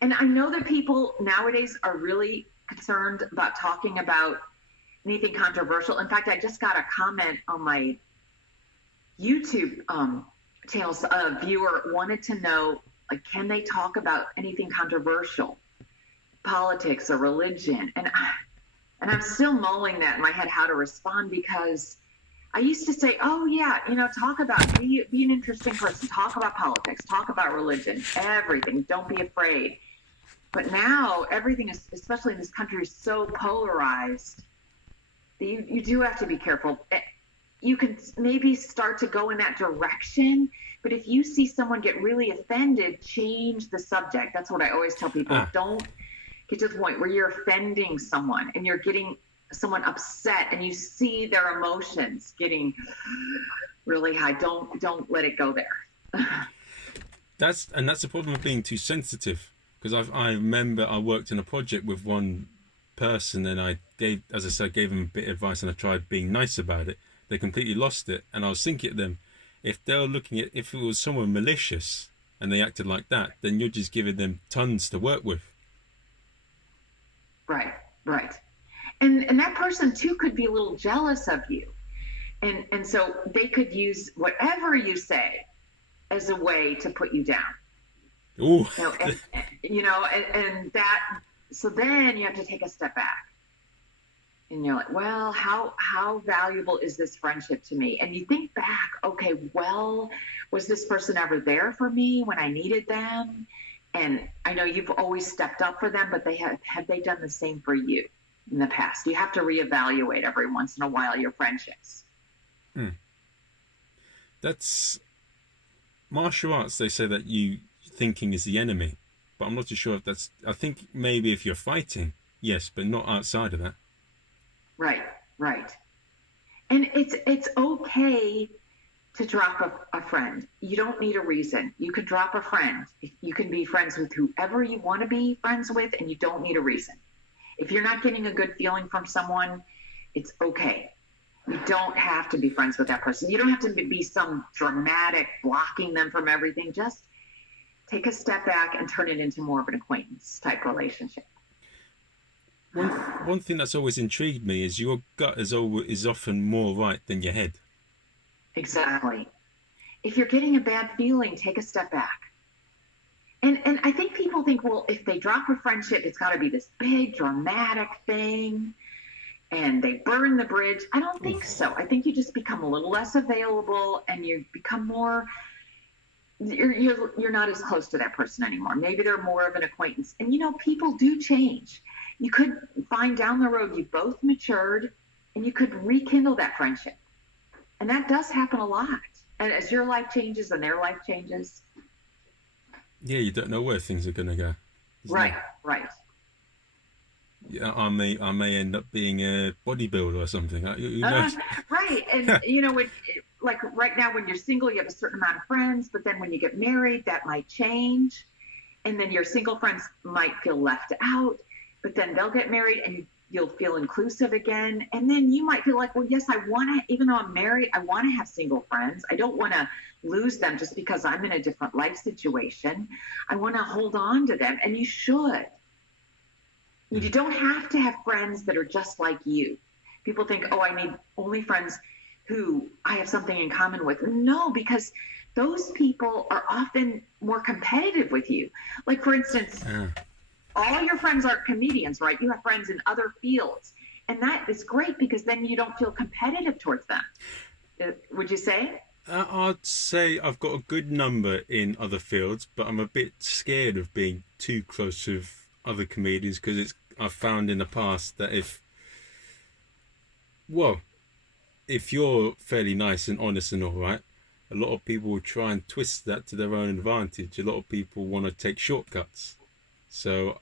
and I know that people nowadays are really concerned about talking about anything controversial. In fact, I just got a comment on my YouTube channels. A viewer wanted to know, like, can they talk about anything controversial, politics or religion? And I'm still mulling that in my head how to respond, because I used to say, oh yeah, talk about, be an interesting person, talk about politics, talk about religion, everything, don't be afraid. But now everything is, especially in this country, is so polarized that you do have to be careful. You can maybe start to go in that direction, but if you see someone get really offended, change the subject. That's what I always tell people. Don't get to the point where you're offending someone and you're getting someone upset and you see their emotions getting really high. Don't let it go there. That's the problem of being too sensitive. Because I remember I worked in a project with one person, and I gave them a bit of advice, and I tried being nice about it. They completely lost it, and I was thinking at them, if it was someone malicious and they acted like that, then you're just giving them tons to work with. Right. And that person too could be a little jealous of you. And so they could use whatever you say as a way to put you down. Ooh. And that, so then you have to take a step back. And you're like, well, how valuable is this friendship to me? And you think back, okay, well, was this person ever there for me when I needed them? And I know you've always stepped up for them, but have they done the same for you in the past? You have to reevaluate every once in a while your friendships. That's martial arts. They say that thinking is the enemy, but I'm not too sure if that's. I think maybe if you're fighting, yes, but not outside of that. Right. And it's okay to drop a friend. You don't need a reason. You can drop a friend. You can be friends with whoever you want to be friends with, and you don't need a reason. If you're not getting a good feeling from someone, it's okay. You don't have to be friends with that person. You don't have to be some dramatic blocking them from everything. Just take a step back and turn it into more of an acquaintance type relationship. One thing that's always intrigued me is your gut is often more right than your head. Exactly. If you're getting a bad feeling, take a step back. And I think people think, well, if they drop a friendship, it's got to be this big dramatic thing and they burn the bridge. I don't think so. I think you just become a little less available and you become more, you're not as close to that person anymore. Maybe they're more of an acquaintance. And people do change. You could find down the road you both matured and you could rekindle that friendship. And that does happen a lot. And as your life changes and their life changes. Yeah, you don't know where things are going to go. Right. Yeah, I may end up being a bodybuilder or something. Who knows? Right. And, like right now when you're single, you have a certain amount of friends. But then when you get married, that might change. And then your single friends might feel left out. But then they'll get married and you'll feel inclusive again. And then you might feel like, well, yes, I want to, even though I'm married, I want to have single friends. I don't want to lose them just because I'm in a different life situation. I want to hold on to them. And you should. You don't have to have friends that are just like you. People think, oh, I need only friends who I have something in common with. No, because those people are often more competitive with you. Like, for instance, all your friends are comedians, right? You have friends in other fields. And that is great because then you don't feel competitive towards them. Would you say? I'd say I've got a good number in other fields, but I'm a bit scared of being too close with other comedians because I've found in the past that if you're fairly nice and honest and all right, a lot of people will try and twist that to their own advantage. A lot of people want to take shortcuts. So,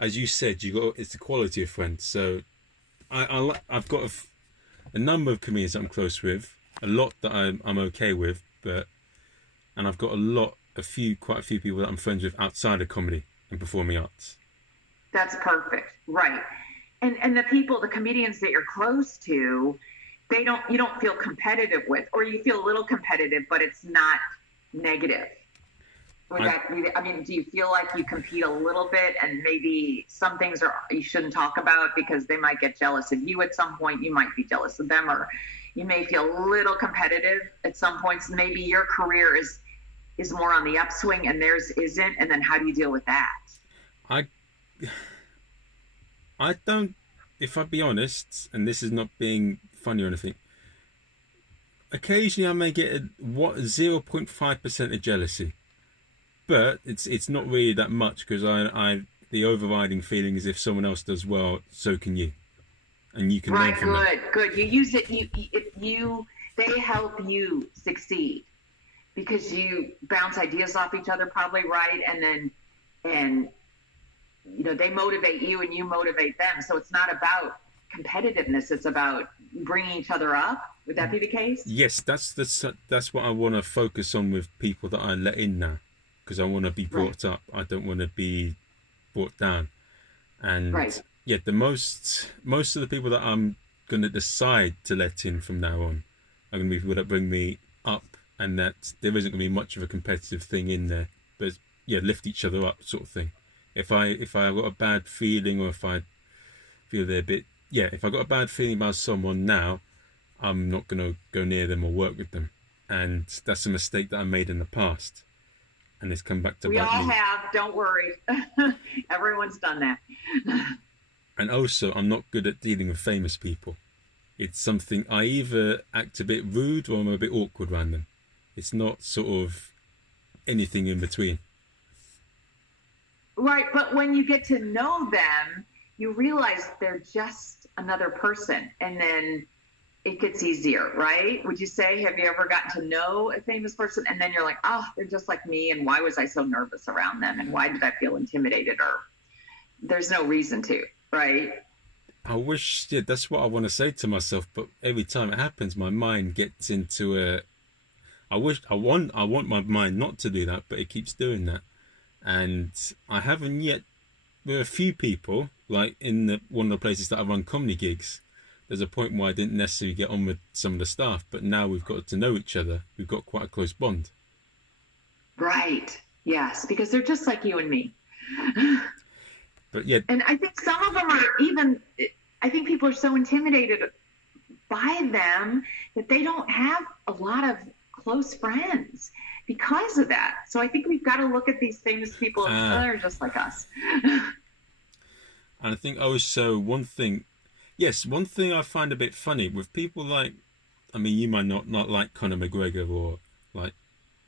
as you said, it's the quality of friends. So, I've got a number of comedians that I'm close with, a lot that I'm okay with, and I've got quite a few people that I'm friends with outside of comedy and performing arts. That's perfect. Right. And the people, the comedians that you're close to, you don't feel competitive with, or you feel a little competitive, but it's not negative. Would I that be, I mean, do you feel like you compete a little bit and maybe some things are you shouldn't talk about because they might get jealous of you at some point, you might be jealous of them, or you may feel a little competitive at some points. Maybe your career is more on the upswing and theirs isn't, and then how do you deal with that? I I don't. If I be honest, and this is not being funny or anything, occasionally I may get 0.5% of jealousy, but it's not really that much because I the overriding feeling is if someone else does well, so can you, and you can learn Right, from that. good. You use it. They help you succeed because you bounce ideas off each other, probably, right, and they motivate you and you motivate them. So it's not about competitiveness; it's about bringing each other up. Would that be the case? Yes, that's what I want to focus on with people that I let in now, because I want to be Right, brought up. I don't want to be brought down. And right, yeah, the most of the people that I'm going to decide to let in from now on are going to be people that bring me up, and that there isn't going to be much of a competitive thing in there. But yeah, lift each other up, sort of thing. If I got a bad feeling, or if I feel they're a bit, yeah, if I got a bad feeling about someone now, I'm not going to go near them or work with them. And that's a mistake that I made in the past, and it's come back to we bite all me. have. Don't worry, everyone's done that. And also, I'm not good at dealing with famous people. It's something I either act a bit rude or I'm a bit awkward around them. It's not sort of anything in between. Right, but when you get to know them, you realize they're just another person, and then it gets easier, right? Would you say, have you ever gotten to know a famous person and then you're like, oh, they're just like me, and why was I so nervous around them, and why did I feel intimidated, or there's no reason to, right? I wish, yeah, that's what I want to say to myself, but every time it happens, my mind gets into a. I want my mind not to do that, but it keeps doing that, and I haven't yet. There are a few people, like in one of the places that I run comedy gigs. There's a point where I didn't necessarily get on with some of the staff, but now we've got to know each other. We've got quite a close bond. Right. Yes, because they're just like you and me. But yeah, And I think some of them are even, I think people are so intimidated by them that they don't have a lot of close friends because of that. So I think we've got to look at these famous people and they're just like us. and I think also one thing, yes, one thing I find a bit funny with people like, I mean, you might not like Conor McGregor or like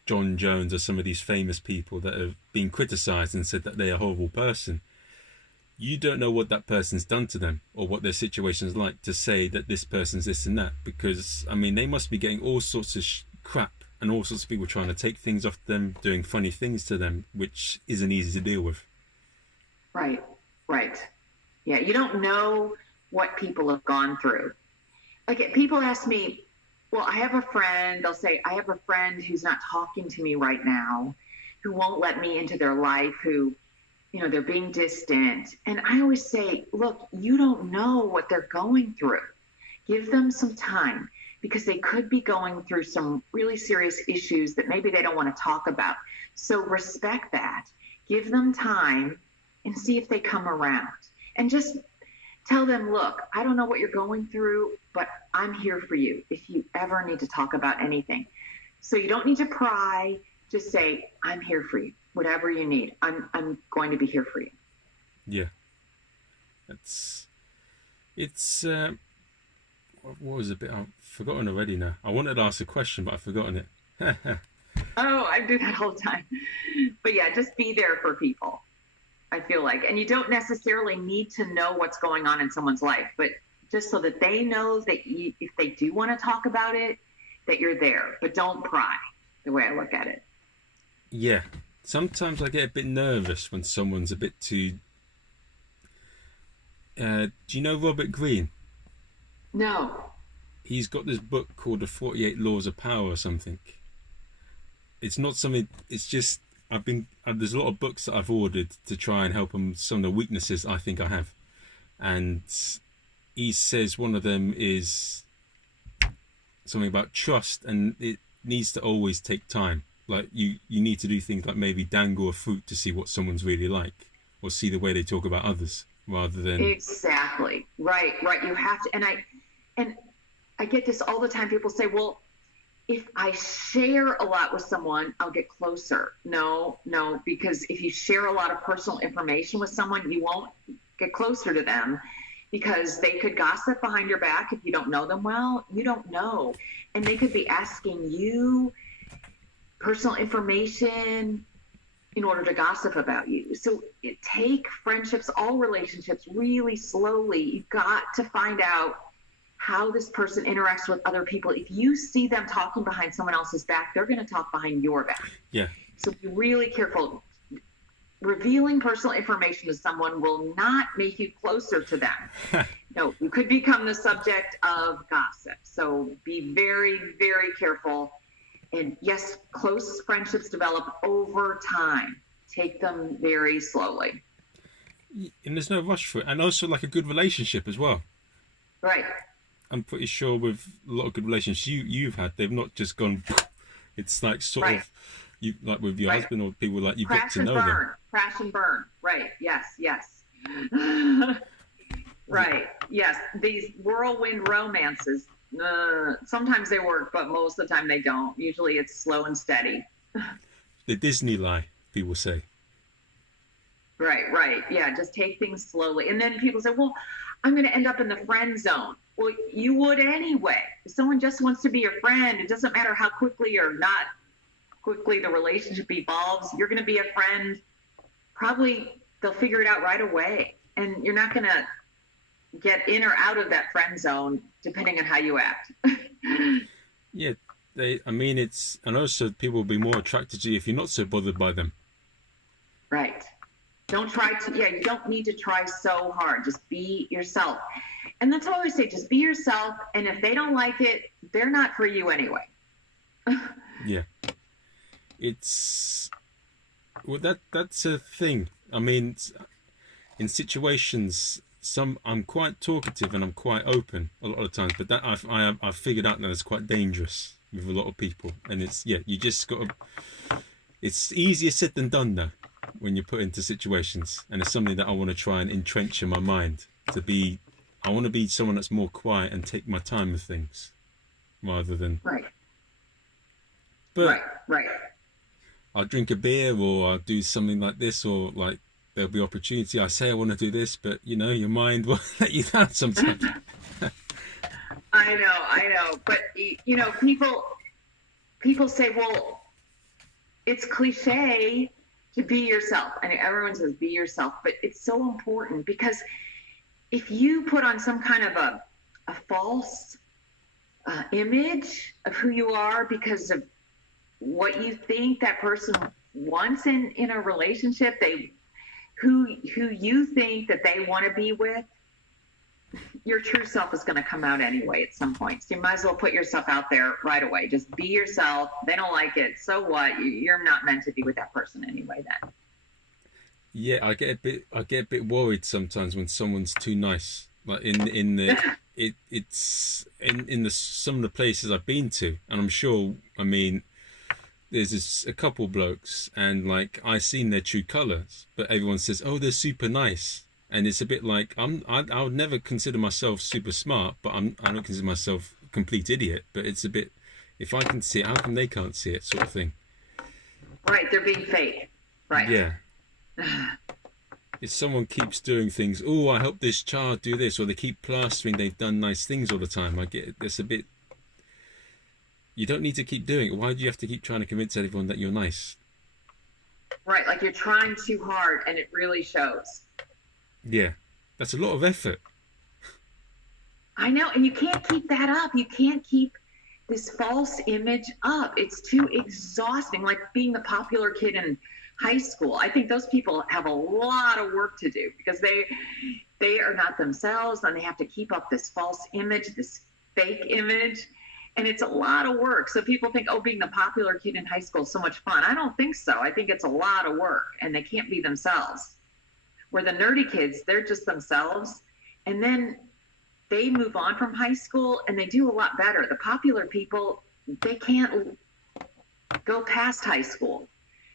John Jones or some of these famous people that have been criticised and said that they're a horrible person. You don't know what that person's done to them or what their situation's like to say that this person's this and that, because I mean they must be getting all sorts of crap and all sorts of people trying to take things off them, doing funny things to them, which isn't easy to deal with. Right, right. Yeah, you don't know what people have gone through. Like people ask me, well, I have a friend, they'll say, I have a friend who's not talking to me right now, who won't let me into their life, who, they're being distant. And I always say, look, you don't know what they're going through. Give them some time because they could be going through some really serious issues that maybe they don't want to talk about. So respect that. Give them time and see if they come around. And just tell them, look, I don't know what you're going through, but I'm here for you if you ever need to talk about anything. So you don't need to pry. Just say, I'm here for you. Whatever you need, I'm going to be here for you. Yeah, it's what was a bit, I've forgotten already now. I wanted to ask a question, but I've forgotten it. Oh, I do that all the time. But yeah, just be there for people, I feel like. And you don't necessarily need to know what's going on in someone's life, but just so that they know that if they do want to talk about it, that you're there. But don't pry, the way I look at it. Yeah, sometimes I get a bit nervous when someone's a bit too. Do you know Robert Greene? No. He's got this book called The 48 Laws of Power or something. It's not something. It's just there's a lot of books that I've ordered to try and help them some of the weaknesses I think I have, and he says one of them is something about trust, and it needs to always take time. Like you need to do things like maybe dangle a fruit to see what someone's really like, or see the way they talk about others, rather than exactly right. You have to, and I get this all the time. People say, well, if I share a lot with someone, I'll get closer. No, because if you share a lot of personal information with someone, you won't get closer to them, because they could gossip behind your back if you don't know them well. You don't know. And they could be asking you personal information in order to gossip about you. So take friendships, all relationships, really slowly. You've got to find out how this person interacts with other people. If you see them talking behind someone else's back, they're going to talk behind your back. Yeah. So be really careful. Revealing personal information to someone will not make you closer to them. No, you could become the subject of gossip. So be very, very careful. And yes, close friendships develop over time. Take them very slowly. And there's no rush for it. And also like a good relationship as well. Right. I'm pretty sure with a lot of good relationships you've had, they've not just gone, it's like sort of, you like with your husband or people like you get to know them. Crash and burn. Right. Yes. Right. Yes. These whirlwind romances, sometimes they work, but most of the time they don't. Usually it's slow and steady. The Disney lie, people say. Right. Yeah, just take things slowly. And then people say, well, I'm going to end up in the friend zone. Well, you would anyway. If someone just wants to be your friend, it doesn't matter how quickly or not quickly the relationship evolves. You're going to be a friend. Probably they'll figure it out right away. And you're not going to get in or out of that friend zone depending on how you act. Yeah, it's, and also people will be more attracted to you if you're not so bothered by them. Right. You don't need to try so hard. Just be yourself. And that's all I always say, just be yourself. And if they don't like it, they're not for you anyway. Yeah. That's a thing. I mean, in situations, I'm quite talkative and I'm quite open a lot of times, but that I've figured out that it's quite dangerous with a lot of people. And you just got to, it's easier said than done though, when you're put into situations. And it's something that I want to try and entrench in my mind I want to be someone that's more quiet and take my time with things rather than. Right. But right. I'll drink a beer or I'll do something like this, or like there'll be opportunity. I say I want to do this, but your mind will let you down sometimes. I know. But people say, well, it's cliche to be yourself. And everyone says be yourself, but it's so important, because if you put on some kind of a false image of who you are because of what you think that person wants in a relationship, who you think that they want to be with, your true self is going to come out anyway at some point. So you might as well put yourself out there right away. Just be yourself. They don't like it. So what? You're not meant to be with that person anyway then. Yeah, I get a bit worried sometimes when someone's too nice. Like some of the places I've been to, and I'm sure, there's a couple blokes, and like I seen their true colours, but everyone says, "Oh, they're super nice," and it's a bit like I would never consider myself super smart, but I don't consider myself a complete idiot. But it's a bit, if I can see it, how come they can't see it, sort of thing. Right, they're being fake. Right. Yeah. If someone keeps doing things, oh, I help this child do this, or they keep plastering they've done nice things all the time, I get it. It's a bit, you don't need to keep doing it. Why do you have to keep trying to convince everyone that you're nice? Right, like you're trying too hard and it really shows. Yeah, that's a lot of effort. I know, and you can't keep that up. You can't keep this false image up. It's too exhausting, like being the popular kid in high school. I think those people have a lot of work to do, because they are not themselves, and they have to keep up this false image, this fake image. And it's a lot of work. So people think, oh, being the popular kid in high school is so much fun. I don't think so. I think it's a lot of work, and they can't be themselves. Where the nerdy kids, they're just themselves. And then they move on from high school and they do a lot better. The popular people, they can't go past high school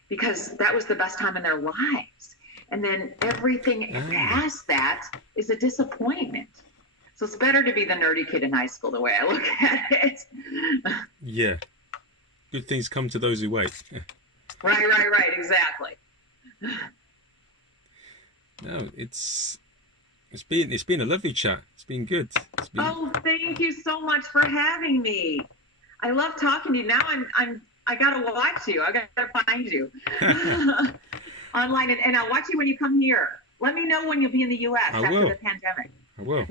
because that was the best time in their lives. And then everything past that is a disappointment. So it's better to be the nerdy kid in high school, the way I look at it. Yeah. Good things come to those who wait. Right. Exactly. No, it's been a lovely chat. It's been good. Oh, thank you so much for having me. I love talking to you. Now I gotta watch you. I gotta find you online, and I'll watch you when you come here. Let me know when you'll be in the U.S. after the pandemic. I will.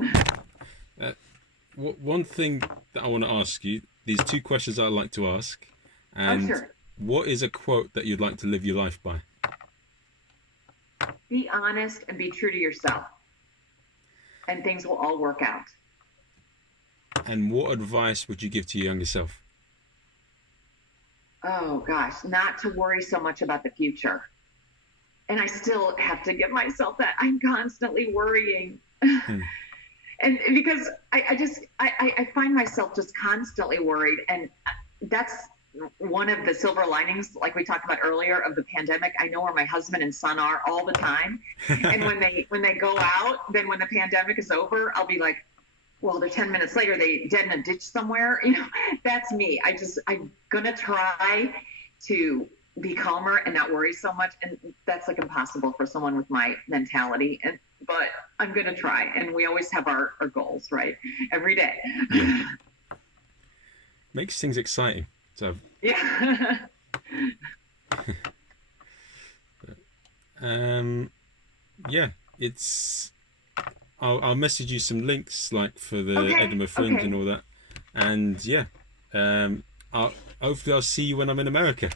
One thing that I want to ask you, these two questions I'd like to ask. And sure. What is a quote that you'd like to live your life by? Be honest and be true to yourself, and things will all work out. And what advice would you give to your younger self? Oh, gosh, not to worry so much about the future. And I still have to give myself that. I'm constantly worrying. And because I find myself just constantly worried. And that's one of the silver linings, like we talked about earlier, of the pandemic. I know where my husband and son are all the time. And when they go out, then when the pandemic is over, I'll be like, well, they're 10 minutes later, they dead in a ditch somewhere. You know, that's me. I'm going to try to be calmer and not worry so much. And that's like impossible for someone with my mentality. But I'm going to try. And we always have our goals, right? Every day. Yeah. Makes things exciting. So yeah. Yeah, it's. I'll message you some links, like for the Edinburgh Fringe and all that. And yeah, hopefully I'll see you when I'm in America.